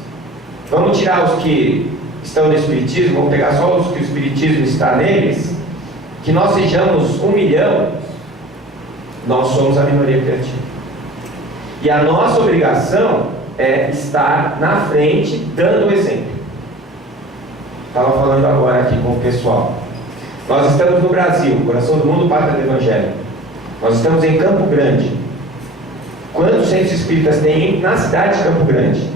vamos tirar os que estão no Espiritismo, vamos pegar só os que o Espiritismo está neles, que nós sejamos 1 milhão, nós somos a minoria criativa. E a nossa obrigação é estar na frente, dando o exemplo. Estava falando agora aqui com o pessoal. Nós estamos no Brasil, coração do mundo, pátria do Evangelho. Nós estamos em Campo Grande. Quantos centros espíritas tem na cidade de Campo Grande?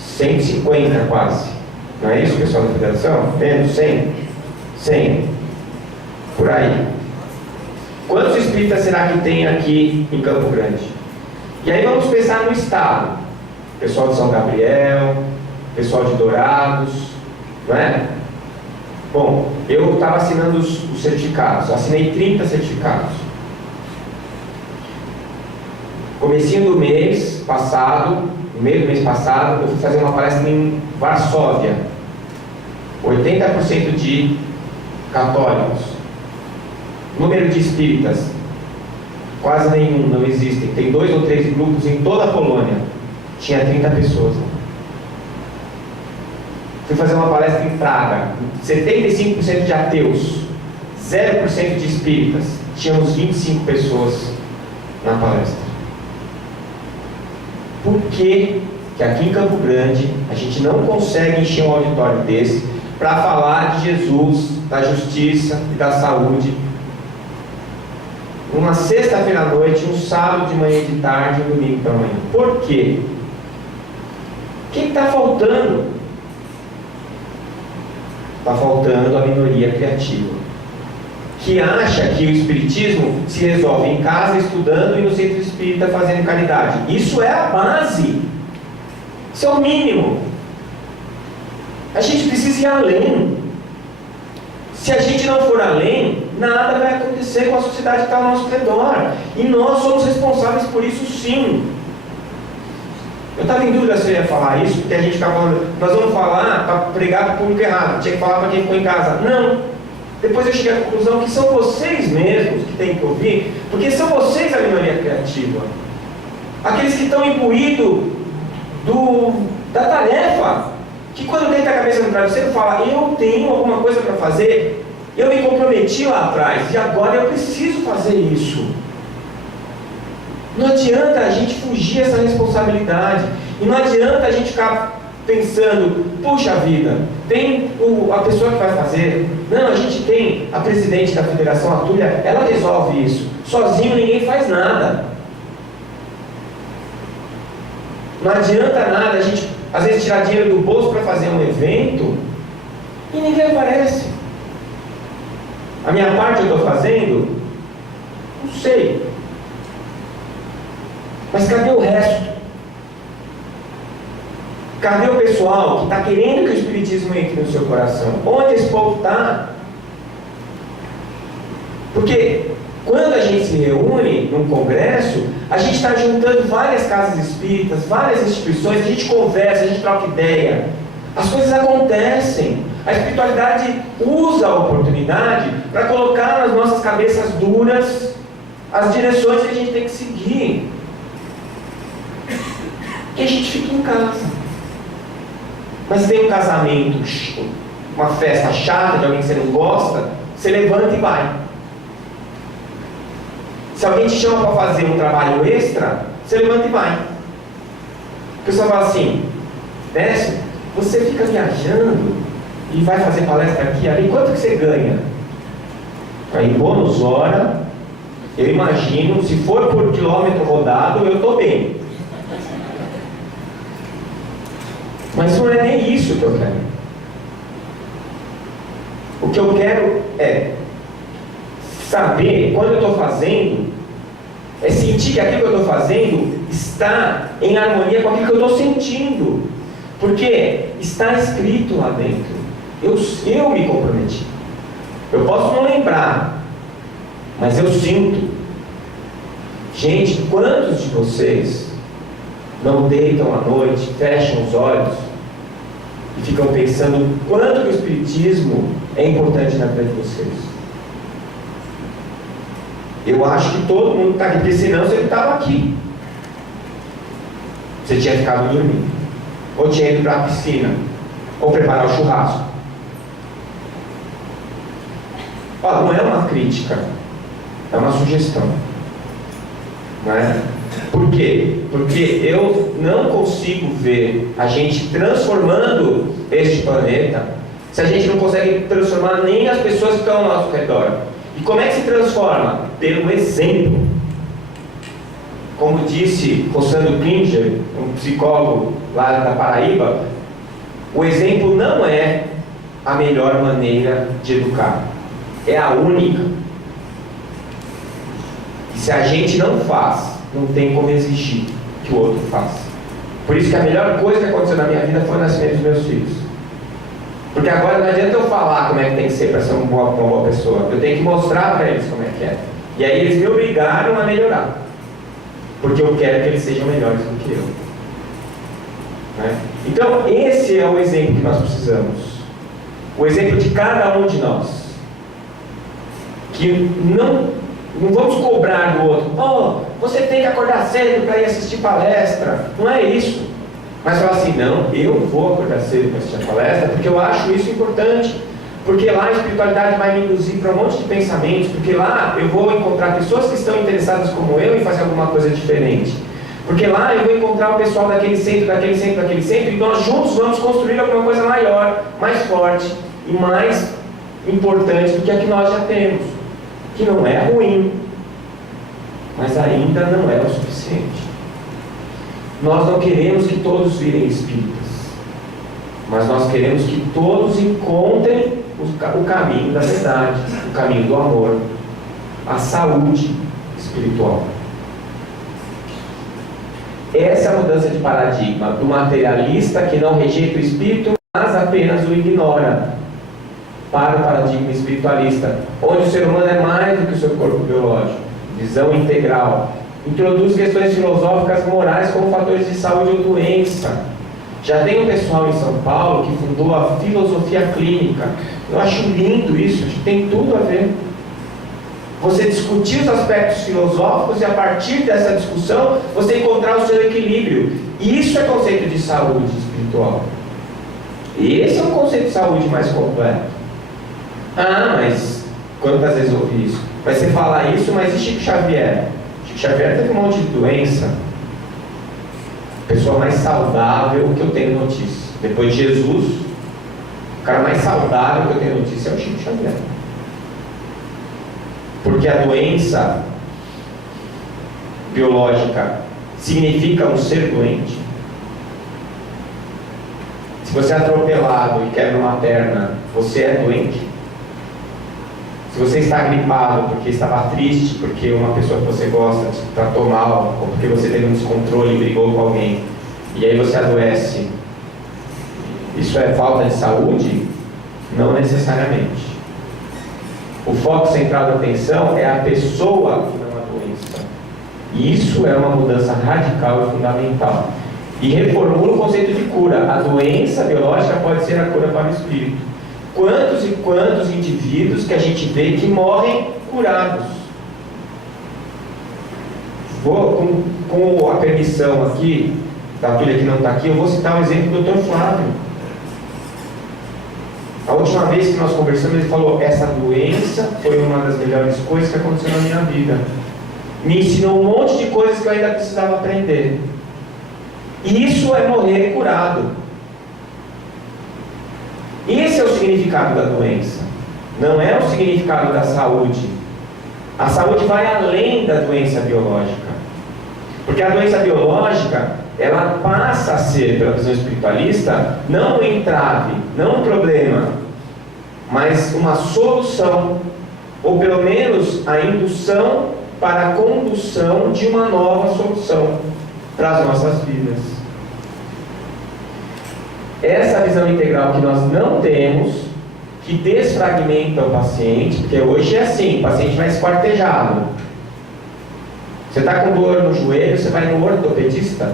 150 quase. Não é isso, pessoal da federação? Menos 100? 100. Por aí. Quantos espíritas será que tem aqui em Campo Grande? E aí vamos pensar no estado. Pessoal de São Gabriel, pessoal de Dourados, não é? Bom, eu estava assinando os certificados. Eu assinei 30 certificados. Comecinho do mês passado, no meio do mês passado, eu fui fazer uma palestra em Varsóvia. 80% de católicos. Número de espíritas, quase nenhum, não existem. Tem 2 ou 3 grupos em toda a Polônia. Tinha 30 pessoas. Fui fazer uma palestra em Praga. 75% de ateus, 0% de espíritas. Tínhamos 25 pessoas na palestra. Por que aqui em Campo Grande a gente não consegue encher um auditório desse para falar de Jesus, da justiça e da saúde? Uma sexta-feira à noite, um sábado de manhã e de tarde, um domingo para manhã. Por quê? O que está faltando? Está faltando a minoria criativa, que acha que o espiritismo se resolve em casa estudando e no centro espírita fazendo caridade. Isso é a base. Isso é o mínimo. A gente precisa ir além. Se a gente não for além, nada vai acontecer com a sociedade que está ao nosso redor. E nós somos responsáveis por isso, sim. Eu estava em dúvida se eu ia falar isso, porque a gente ficava falando, nós vamos falar para pregar para o público errado, tinha que falar para quem ficou em casa. Não. Depois eu cheguei à conclusão que são vocês mesmos que têm que ouvir, porque são vocês a minoria criativa. Aqueles que estão imbuídos da tarefa, que quando deita a cabeça no travesseiro fala, eu tenho alguma coisa para fazer, eu me comprometi lá atrás, e agora eu preciso fazer isso. Não adianta a gente fugir dessa responsabilidade, e não adianta a gente ficar pensando, puxa vida, tem a pessoa que vai fazer. Não, a gente tem a presidente da federação, a Túlia, ela resolve isso. Sozinho ninguém faz nada. Não adianta nada a gente, às vezes, tirar dinheiro do bolso para fazer um evento e ninguém aparece. A minha parte eu estou fazendo? Não sei. Mas cadê o resto? Cadê o pessoal que está querendo que o Espiritismo entre no seu coração? Onde esse povo está? Porque quando a gente se reúne num congresso, a gente está juntando várias casas espíritas, várias instituições, a gente conversa, a gente troca ideia. As coisas acontecem. A espiritualidade usa a oportunidade para colocar nas nossas cabeças duras as direções que a gente tem que seguir. E a gente fica em casa. Mas tem um casamento, uma festa chata de alguém que você não gosta, você levanta e vai. Se alguém te chama para fazer um trabalho extra, você levanta e vai. O pessoal fala assim, Décio, você fica viajando e vai fazer palestra aqui e ali, quanto que você ganha? Aí, bônus hora, eu imagino, se for por quilômetro rodado, eu estou bem. Mas não é nem isso que eu quero. O que eu quero é saber, quando eu estou fazendo, é sentir que aquilo que eu estou fazendo está em harmonia com aquilo que eu estou sentindo. Porque está escrito lá dentro. Eu me comprometi. Eu posso não lembrar, mas eu sinto. Gente, quantos de vocês não deitam à noite, fecham os olhos e ficam pensando o quanto que o Espiritismo é importante na vida de vocês? Eu acho que todo mundo está aqui, porque senão você não estava aqui. Você tinha ficado dormindo, ou tinha ido para a piscina, ou preparar o churrasco. Ó, não é uma crítica, é uma sugestão. Não é? Por quê? Porque eu não consigo ver a gente transformando este planeta se a gente não consegue transformar nem as pessoas que estão ao nosso redor. E como é que se transforma? Pelo exemplo. Como disse Rossandro Klinger, um psicólogo lá da Paraíba, o exemplo não é a melhor maneira de educar, é a única. E se a gente não faz, não tem como exigir que o outro faça. Por isso que a melhor coisa que aconteceu na minha vida foi o nascimento dos meus filhos. Porque agora não adianta eu falar como é que tem que ser para ser uma boa pessoa. Eu tenho que mostrar para eles como é que é. E aí eles me obrigaram a melhorar. Porque eu quero que eles sejam melhores do que eu. Né? Então, esse é o exemplo que nós precisamos. O exemplo de cada um de nós. Que não vamos cobrar do outro. Oh, você tem que acordar cedo para ir assistir palestra. Não é isso. Mas falar assim, não, eu vou acordar cedo para assistir a palestra porque eu acho isso importante. Porque lá a espiritualidade vai me induzir para um monte de pensamentos. Porque lá eu vou encontrar pessoas que estão interessadas como eu em fazer alguma coisa diferente. Porque lá eu vou encontrar o pessoal daquele centro, e nós juntos vamos construir alguma coisa maior, mais forte e mais importante do que a que nós já temos. Que não é ruim, mas ainda não é o suficiente. Nós não queremos que todos virem espíritas, mas nós queremos que todos encontrem o caminho da verdade, o caminho do amor, a saúde espiritual. Essa é a mudança de paradigma do materialista que não rejeita o espírito, mas apenas o ignora, para o paradigma espiritualista, onde o ser humano é mais do que o seu corpo biológico, visão integral, introduz questões filosóficas morais como fatores de saúde ou doença. Já tem um pessoal em São Paulo que fundou a filosofia clínica. Eu acho lindo isso, acho que tem tudo a ver. Você discutir os aspectos filosóficos e a partir dessa discussão você encontrar o seu equilíbrio. Isso é conceito de saúde espiritual. Esse é um conceito de saúde mais completo. Ah, mas quantas vezes eu ouvi isso? Mas você fala isso, mas e Chico Xavier? Chico Xavier teve um monte de doença. A pessoa mais saudável que eu tenho notícia. Depois de Jesus, o cara mais saudável que eu tenho notícia é o Chico Xavier. Porque a doença biológica significa um ser doente. Se você é atropelado e quebra uma perna, você é doente. Se você está gripado porque estava triste, porque uma pessoa que você gosta te tratou mal, ou porque você teve um descontrole e brigou com alguém, e aí você adoece, isso é falta de saúde? Não necessariamente. O foco central da atenção é a pessoa e não a doença. E isso é uma mudança radical e fundamental. E reformula o conceito de cura. A doença biológica pode ser a cura para o espírito. Quantos e quantos indivíduos que a gente vê que morrem curados? Com a permissão aqui, da Túlia que não está aqui, eu vou citar um exemplo do Dr. Flávio. A última vez que nós conversamos, ele falou: essa doença foi uma das melhores coisas que aconteceu na minha vida. Me ensinou um monte de coisas que eu ainda precisava aprender. E isso é morrer curado. Esse é o significado da doença. Não é o significado da saúde. A saúde vai além da doença biológica. Porque a doença biológica, ela passa a ser, pela visão espiritualista, não um entrave, não um problema, mas uma solução, ou pelo menos a indução para a condução de uma nova solução para as nossas vidas. Essa visão integral que nós não temos que desfragmenta o paciente, porque hoje é assim, o paciente vai esquartejado. Você está com dor no joelho, você vai no ortopedista?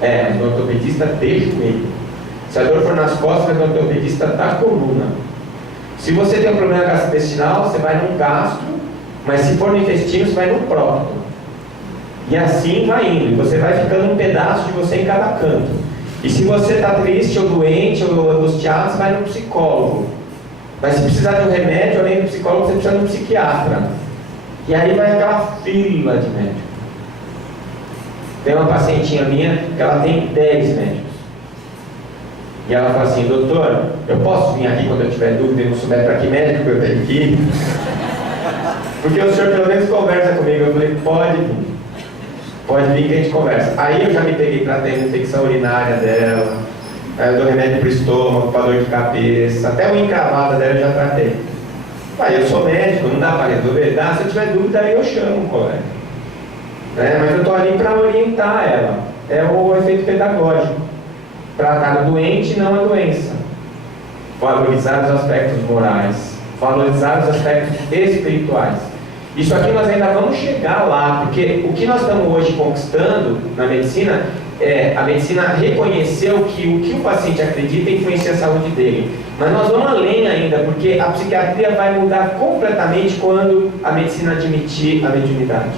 Mas no ortopedista de joelho. Se a dor for nas costas, vai no ortopedista da coluna. Se você tem um problema gastrointestinal, você vai num gastro, mas se for no intestino, você vai no prócto. E assim vai indo, e você vai ficando um pedaço de você em cada canto. E se você está triste, ou doente, ou angustiado, você vai no psicólogo. Mas se precisar de um remédio, além do psicólogo, você precisa de um psiquiatra. E aí vai aquela fila de médicos. Tem uma pacientinha minha que ela tem 10 médicos. E ela fala assim: doutor, eu posso vir aqui quando eu tiver dúvida e não souber para que médico eu tenho que ir? Porque o senhor pelo menos conversa comigo. Eu falei: pode vir. Pode vir que a gente conversa. Aí eu já me peguei para ter a infecção urinária dela. Aí eu dou remédio para o estômago, para dor de cabeça. Até uma encravada dela eu já tratei. Pai, eu sou médico, não dá para resolver? Dá, se eu tiver dúvida aí eu chamo o colega. Mas eu estou ali para orientar ela. É o efeito pedagógico. Tratar o doente, não a doença. Valorizar os aspectos morais. Valorizar os aspectos espirituais. Isso aqui nós ainda vamos chegar lá, porque o que nós estamos hoje conquistando na medicina a medicina reconheceu que o que o paciente acredita influencia a saúde dele. Mas nós vamos além ainda, porque a psiquiatria vai mudar completamente quando a medicina admitir a mediunidade.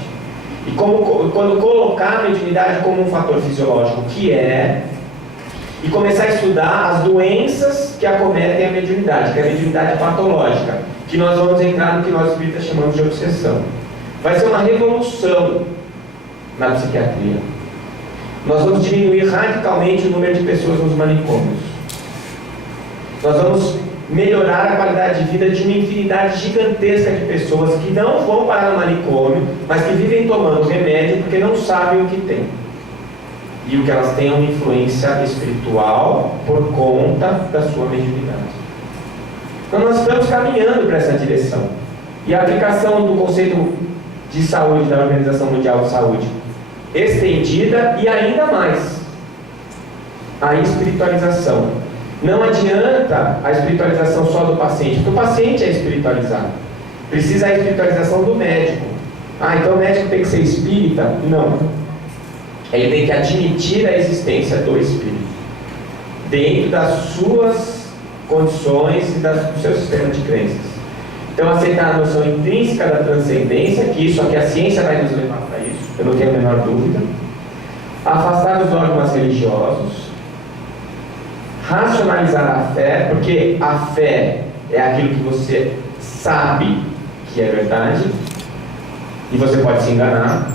E quando colocar a mediunidade como um fator fisiológico, que é, e começar a estudar as doenças que acometem a mediunidade, que é a mediunidade patológica, que nós vamos entrar no que nós espíritas chamamos de obsessão. Vai ser uma revolução na psiquiatria. Nós vamos diminuir radicalmente o número de pessoas nos manicômios. Nós vamos melhorar a qualidade de vida de uma infinidade gigantesca de pessoas que não vão parar no manicômio, mas que vivem tomando remédio porque não sabem o que tem. E o que elas têm é uma influência espiritual por conta da sua mediunidade. Então nós estamos caminhando para essa direção. E a aplicação do conceito de saúde da Organização Mundial de Saúde estendida e ainda mais a espiritualização. Não adianta a espiritualização só do paciente, porque o paciente é espiritualizado. Precisa a espiritualização do médico. Então o médico tem que ser espírita? Não. Ele tem que admitir a existência do espírito dentro das suas condições e do seu sistema de crenças. Então aceitar a noção intrínseca da transcendência, que isso aqui a ciência vai nos levar para isso, eu não tenho a menor dúvida. Afastar os dogmas religiosos. Racionalizar a fé, porque a fé é aquilo que você sabe que é verdade e você pode se enganar.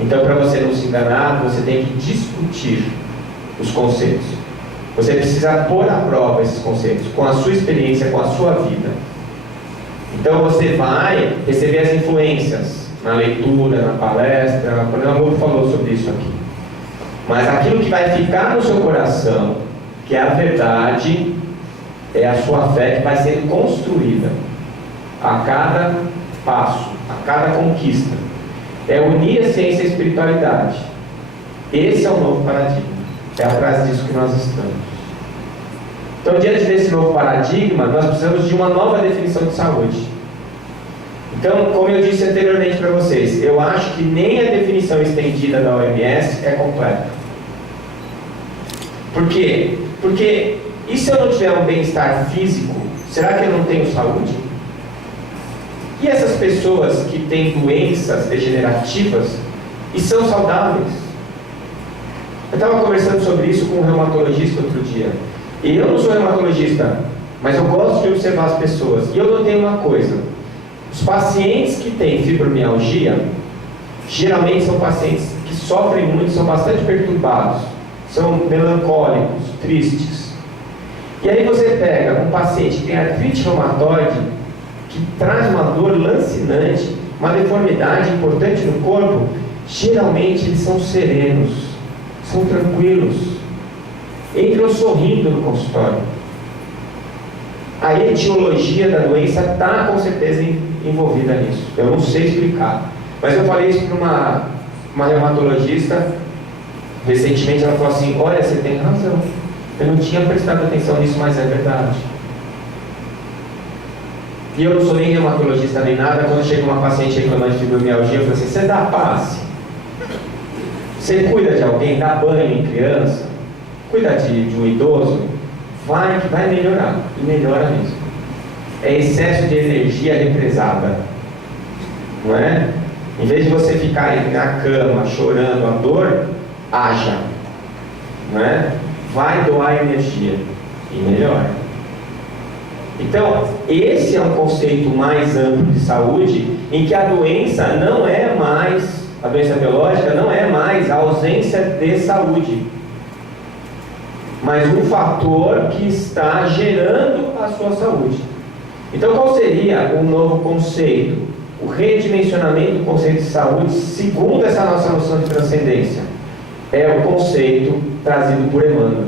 Então, para você não se enganar, você tem que discutir os conceitos. Você precisa pôr à prova esses conceitos com a sua experiência, com a sua vida. Então você vai receber as influências na leitura, na palestra. O Coronel Amor falou sobre isso aqui. Mas aquilo que vai ficar no seu coração, que é a verdade, é a sua fé que vai sendo construída a cada passo, a cada conquista. É unir a ciência e a espiritualidade. Esse é o novo paradigma. É atrás disso que nós estamos. Então, diante desse novo paradigma, nós precisamos de uma nova definição de saúde. Então, como eu disse anteriormente para vocês, eu acho que nem a definição estendida da OMS é completa. Por quê? Porque, e se eu não tiver um bem-estar físico, será que eu não tenho saúde? E essas pessoas que têm doenças degenerativas e são saudáveis? Eu estava conversando sobre isso com um reumatologista outro dia. E eu não sou reumatologista, mas eu gosto de observar as pessoas. E eu notei uma coisa: os pacientes que têm fibromialgia, geralmente são pacientes que sofrem muito, são bastante perturbados, são melancólicos, tristes. E aí você pega um paciente que tem artrite reumatoide, que traz uma dor lancinante, uma deformidade importante no corpo, geralmente eles são serenos, são tranquilos, entram sorrindo no consultório. A etiologia da doença está com certeza envolvida nisso. Eu não sei explicar, mas eu falei isso para uma reumatologista recentemente. Ela falou assim: olha, você tem razão, eu não tinha prestado atenção nisso, mas é verdade. E eu não sou nem reumatologista nem nada. Quando chega uma paciente reclamando de fibromialgia, eu falo assim: você dá passe? Você cuida de alguém, dá banho em criança, cuida de um idoso, vai que vai melhorar, e melhora mesmo. É excesso de energia represada, não é? Em vez de você ficar na cama chorando a dor, haja, não é? Vai doar energia e melhora. Então, esse é um conceito mais amplo de saúde, em que a doença não é mais, a doença biológica não é mais a ausência de saúde, mas um fator que está gerando a sua saúde. Então, qual seria o novo conceito? O redimensionamento do conceito de saúde, segundo essa nossa noção de transcendência, é o conceito trazido por Emmanuel.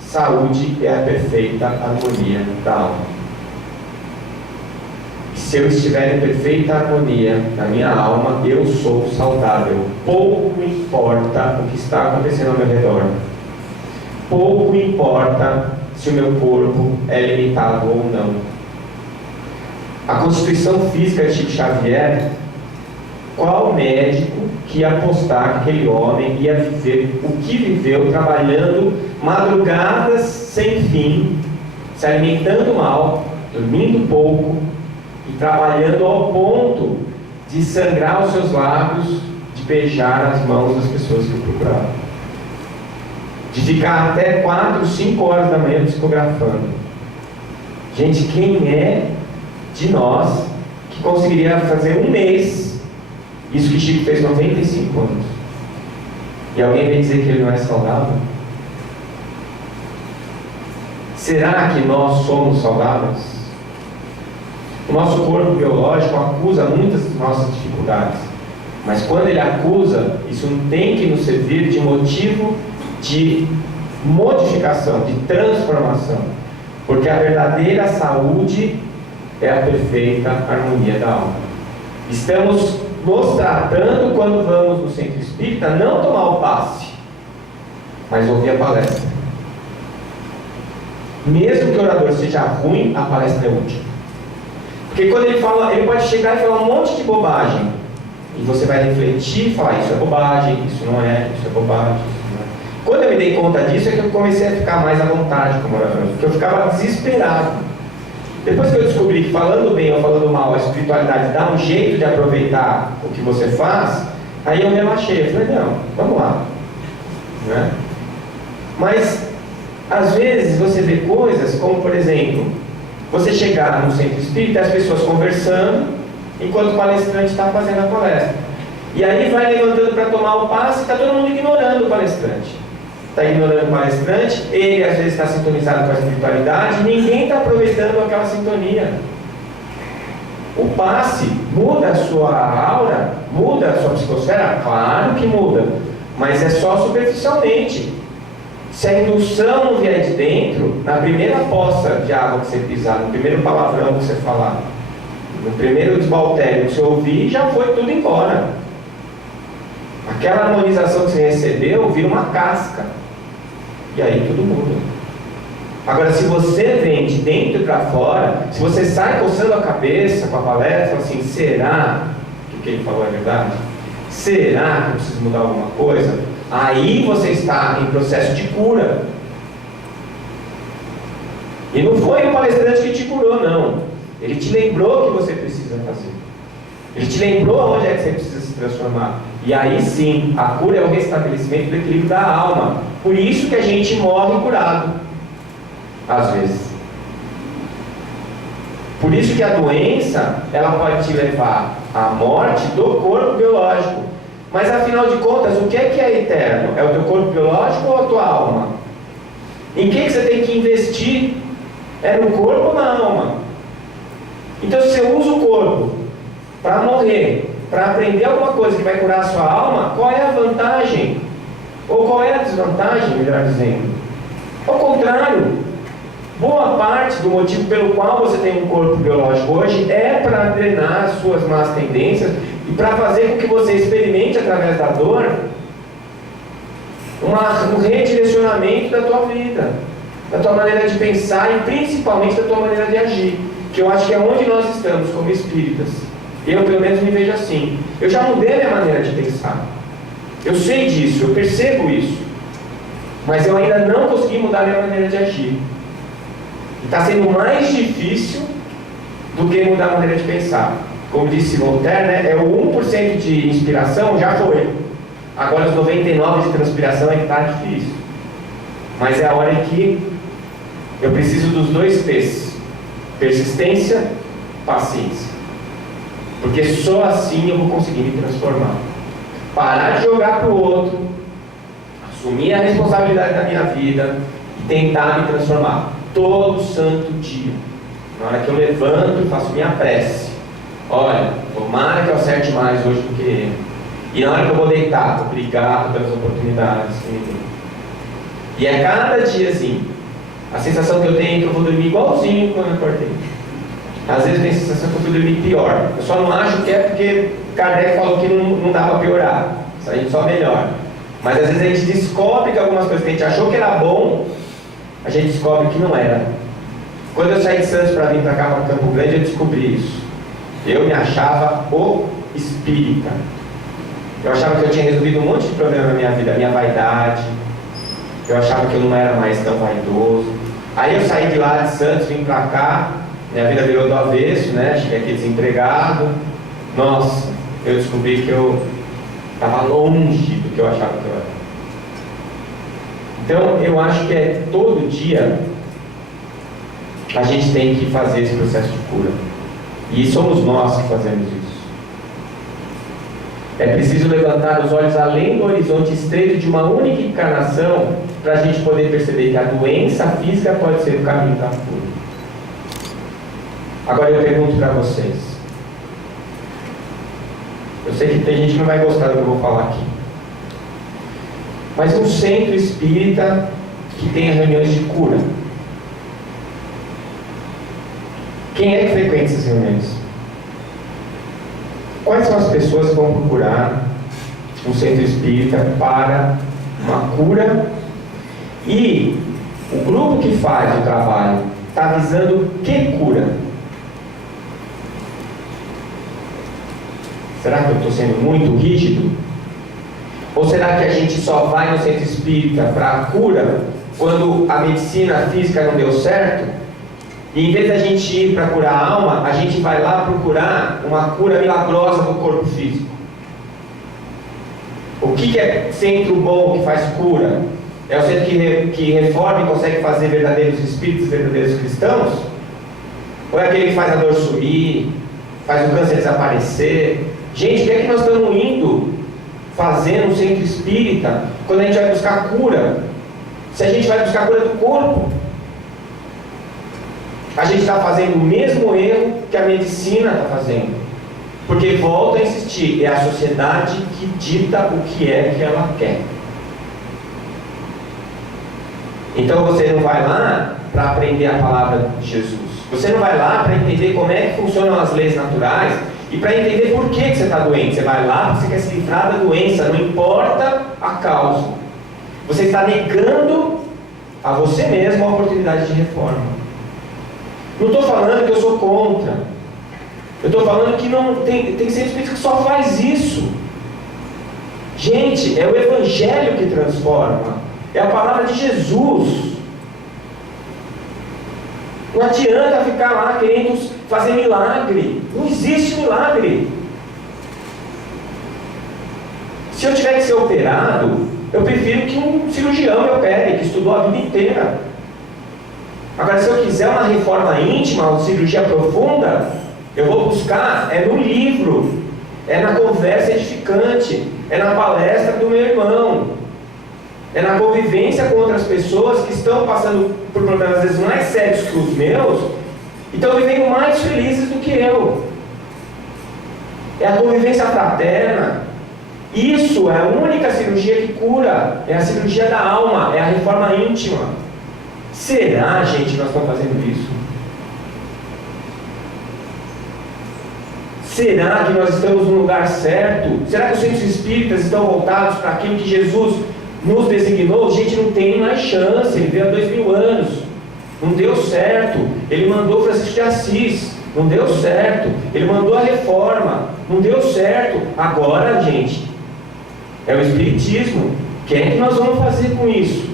Saúde é a perfeita harmonia da alma. Se eu estiver em perfeita harmonia na minha alma, eu sou saudável. Pouco importa o que está acontecendo ao meu redor. Pouco importa se o meu corpo é limitado ou não. A constituição física de Chico Xavier, qual médico que ia apostar que aquele homem ia viver o que viveu, trabalhando madrugadas sem fim, se alimentando mal, dormindo pouco e trabalhando ao ponto de sangrar os seus lábios, de beijar as mãos das pessoas que o procuravam, de ficar até 4, 5 horas da manhã psicografando. Gente, quem é de nós que conseguiria fazer um mês isso que Chico fez 95 anos? E alguém vem dizer que ele não é saudável? Será que nós somos saudáveis? O nosso corpo biológico acusa muitas das nossas dificuldades, mas quando ele acusa, isso não tem que nos servir de motivo de modificação, de transformação, porque a verdadeira saúde é a perfeita harmonia da alma. Estamos nos tratando quando vamos no centro espírita, não tomar o passe, mas ouvir a palestra. Mesmo que o orador seja ruim, a palestra é útil. Porque quando ele fala, ele pode chegar e falar um monte de bobagem, e você vai refletir e falar: isso é bobagem, isso não é, isso é bobagem, isso não é. Quando eu me dei conta disso, é que eu comecei a ficar mais à vontade como orador, porque eu ficava desesperado. Depois que eu descobri que falando bem ou falando mal, a espiritualidade dá um jeito de aproveitar o que você faz, aí eu relaxei. Eu falei: não, vamos lá, né? Mas às vezes você vê coisas como, por exemplo, você chegar no centro espírita, as pessoas conversando enquanto o palestrante está fazendo a palestra, e aí vai levantando para tomar o passe e está todo mundo ignorando o palestrante. Está ignorando o palestrante, ele às vezes está sintonizado com a espiritualidade, ninguém está aproveitando aquela sintonia. O passe muda a sua aura, muda a sua psicosfera? Claro que muda, mas é só superficialmente. Se a indução não vier de dentro, na primeira poça de água que você pisar, no primeiro palavrão que você falar, no primeiro desbaltério que você ouvir, já foi tudo embora. Aquela harmonização que você recebeu vira uma casca. E aí tudo muda. Agora, se você vem de dentro para fora, se você sai coçando a cabeça com a palestra, assim: será que o que ele falou é verdade? Será que eu preciso mudar alguma coisa? Aí você está em processo de cura. E não foi o palestrante que te curou, não. Ele te lembrou o que você precisa fazer. Ele te lembrou onde é que você precisa se transformar. E aí sim, a cura é o restabelecimento do equilíbrio da alma. Por isso que a gente morre curado, às vezes. Por isso que a doença, ela pode te levar à morte do corpo biológico. Mas afinal de contas, o que é eterno? É o teu corpo biológico ou a tua alma? Em que você tem que investir? É no corpo ou na alma? Então, se você usa o corpo para morrer, para aprender alguma coisa que vai curar a sua alma, qual é a vantagem? Ou qual é a desvantagem, melhor dizendo? Ao contrário, boa parte do motivo pelo qual você tem um corpo biológico hoje é para drenar as suas más tendências e para fazer com que você experimente, através da dor, um redirecionamento da tua vida, da tua maneira de pensar e principalmente da tua maneira de agir. que eu acho que é onde nós estamos como espíritas. Eu, pelo menos, me vejo assim. Eu já mudei a minha maneira de pensar. Eu sei disso, eu percebo isso. Mas eu ainda não consegui mudar a minha maneira de agir. Está sendo mais difícil do que mudar a maneira de pensar. Como disse Voltaire, né, é o 1% de inspiração já foi. Agora os 99% de transpiração é que está difícil. Mas é a hora em que eu preciso dos 2 P's. Persistência, paciência. Porque só assim eu vou conseguir me transformar. Parar de jogar para o outro, assumir a responsabilidade da minha vida e tentar me transformar. Todo santo dia. Na hora que eu levanto e faço minha prece. Olha, tomara que eu acerte mais hoje do que ele. E na hora que eu vou deitar, obrigado pelas oportunidades que me deu. E é cada diazinho. A sensação que eu tenho é que eu vou dormir igualzinho quando eu acordei. Às vezes eu tenho a sensação que eu fui dormir pior. Eu só não acho que é porque Kardec falou que não dá para piorar. Isso aí só melhora. Mas às vezes a gente descobre que algumas coisas que a gente achou que era bom, a gente descobre que não era. Quando eu saí de Santos para vir para cá, para Campo Grande, eu descobri isso. Eu me achava o espírita. Eu achava que eu tinha resolvido um monte de problema na minha vida, a minha vaidade. Eu achava que eu não era mais tão vaidoso. Aí eu saí de lá de Santos, vim para cá, minha vida virou do avesso, né? Cheguei aqui desempregado. Nossa, eu descobri que eu estava longe do que eu achava que eu era. Então, eu acho que é todo dia a gente tem que fazer esse processo de cura. E somos nós que fazemos isso. É preciso levantar os olhos além do horizonte estreito de uma única encarnação para a gente poder perceber que a doença física pode ser o caminho da cura. Agora eu pergunto para vocês. Eu sei que tem gente que não vai gostar do que eu vou falar aqui. Mas um centro espírita que tenha reuniões de cura. Quem é que frequenta essas reuniões? Quais são as pessoas que vão procurar um centro espírita para uma cura? E o grupo que faz o trabalho está visando que cura? Será que eu estou sendo muito rígido? Ou será que a gente só vai no centro espírita para a cura quando a medicina física não deu certo? E em vez da gente ir para curar a alma, a gente vai lá procurar uma cura milagrosa do corpo físico. O que é centro bom que faz cura? É o centro que reforma e consegue fazer verdadeiros espíritos, verdadeiros cristãos? Ou é aquele que faz a dor sumir, faz o câncer desaparecer? Gente, o que é que nós estamos indo fazer no centro espírita quando a gente vai buscar cura? Se a gente vai buscar cura do corpo, a gente está fazendo o mesmo erro que a medicina está fazendo. Porque, volto a insistir, é a sociedade que dita o que é que ela quer. Então você não vai lá para aprender a palavra de Jesus. Você não vai lá para entender como é que funcionam as leis naturais e para entender por que você está doente. Você vai lá porque você quer se livrar da doença, não importa a causa. Você está negando a você mesmo a oportunidade de reforma. Não estou falando que eu sou contra. Eu estou falando que não tem centro espírita que só faz isso. Gente, é o Evangelho que transforma. É a palavra de Jesus. Não adianta ficar lá querendo fazer milagre. Não existe milagre. Se eu tiver que ser operado, eu prefiro que um cirurgião me opere, que estudou a vida inteira. Agora, se eu quiser uma reforma íntima, uma cirurgia profunda, eu vou buscar, é no livro, é na conversa edificante, é na palestra do meu irmão, é na convivência com outras pessoas que estão passando por problemas às vezes mais sérios que os meus e estão vivendo mais felizes do que eu. É a convivência fraterna. Isso é a única cirurgia que cura, é a cirurgia da alma, é a reforma íntima. Será, gente, nós estamos fazendo isso? Será que nós estamos no lugar certo? Será que os centros espíritas estão voltados para aquilo que Jesus nos designou? Gente, não tem mais chance, ele veio há 2000 anos. Não deu certo. Ele mandou Francisco de Assis. Não deu certo. Ele mandou a reforma. Não deu certo. Agora, gente, é o Espiritismo. O que é que nós vamos fazer com isso?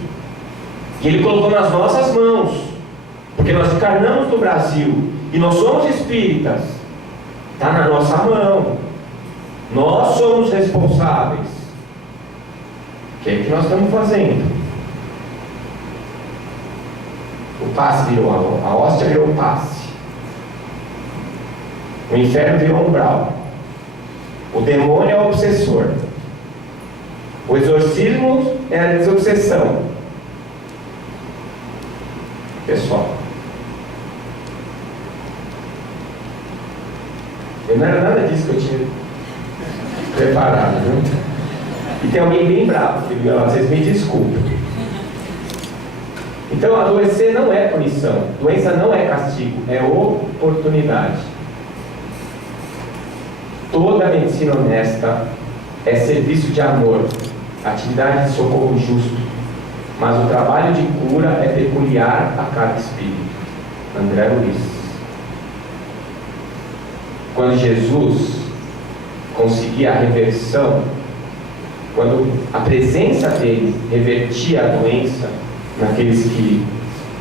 E ele colocou nas nossas mãos. Porque nós encarnamos no Brasil. E nós somos espíritas. Está na nossa mão. Nós somos responsáveis. O que é que nós estamos fazendo? O passe virou a hóstia virou o passe. O inferno virou um umbral. O demônio é o obsessor. O exorcismo é a desobsessão. Pessoal, não era nada disso que eu tinha preparado, viu? E tem alguém bem bravo, que vocês me desculpem. Então, adoecer não é punição, doença não é castigo, é oportunidade. Toda medicina honesta é serviço de amor, atividade de socorro justo, mas o trabalho de cura é peculiar a cada espírito. André Luiz. Quando Jesus conseguia a reversão, quando a presença dele revertia a doença naqueles que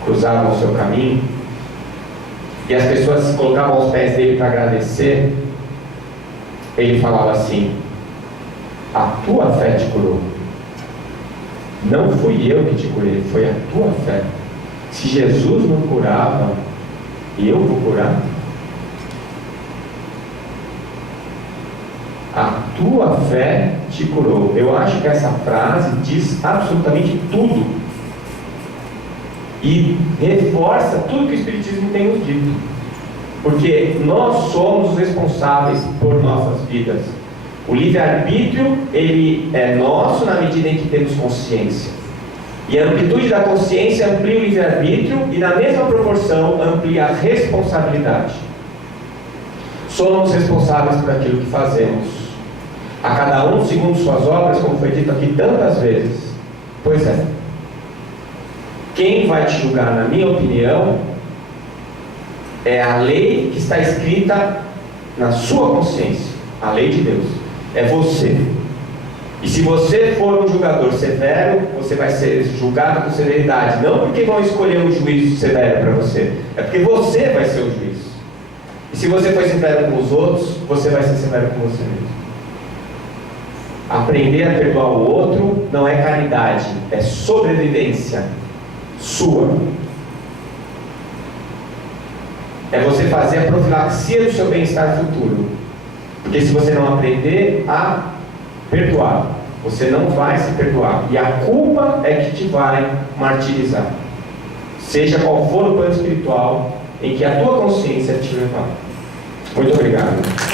cruzavam o seu caminho, e as pessoas se colocavam aos pés dele para agradecer, ele falava assim: a tua fé te curou. Não fui eu que te curei, foi a tua fé. Se Jesus não curava, eu vou curar? A tua fé te curou. Eu acho que essa frase diz absolutamente tudo e reforça tudo que o Espiritismo tem nos dito, porque nós somos responsáveis por nossas vidas. O livre-arbítrio, ele é nosso na medida em que temos consciência, e a amplitude da consciência amplia o livre-arbítrio e na mesma proporção amplia a responsabilidade. Somos responsáveis por aquilo que fazemos, a cada um segundo suas obras, como foi dito aqui tantas vezes. Pois é, quem vai te julgar, na minha opinião, é a lei que está escrita na sua consciência, a lei de Deus. É você. E se você for um julgador severo, você vai ser julgado com severidade. Não porque vão escolher um juízo severo para você, é porque você vai ser o juiz. E se você for severo com os outros, você vai ser severo com você mesmo. Aprender a perdoar o outro não é caridade, é sobrevivência sua. É você fazer a profilaxia do seu bem-estar futuro. Porque se você não aprender a perdoar, você não vai se perdoar. E a culpa é que te vai martirizar. Seja qual for o plano espiritual em que a tua consciência te levar. Muito obrigado.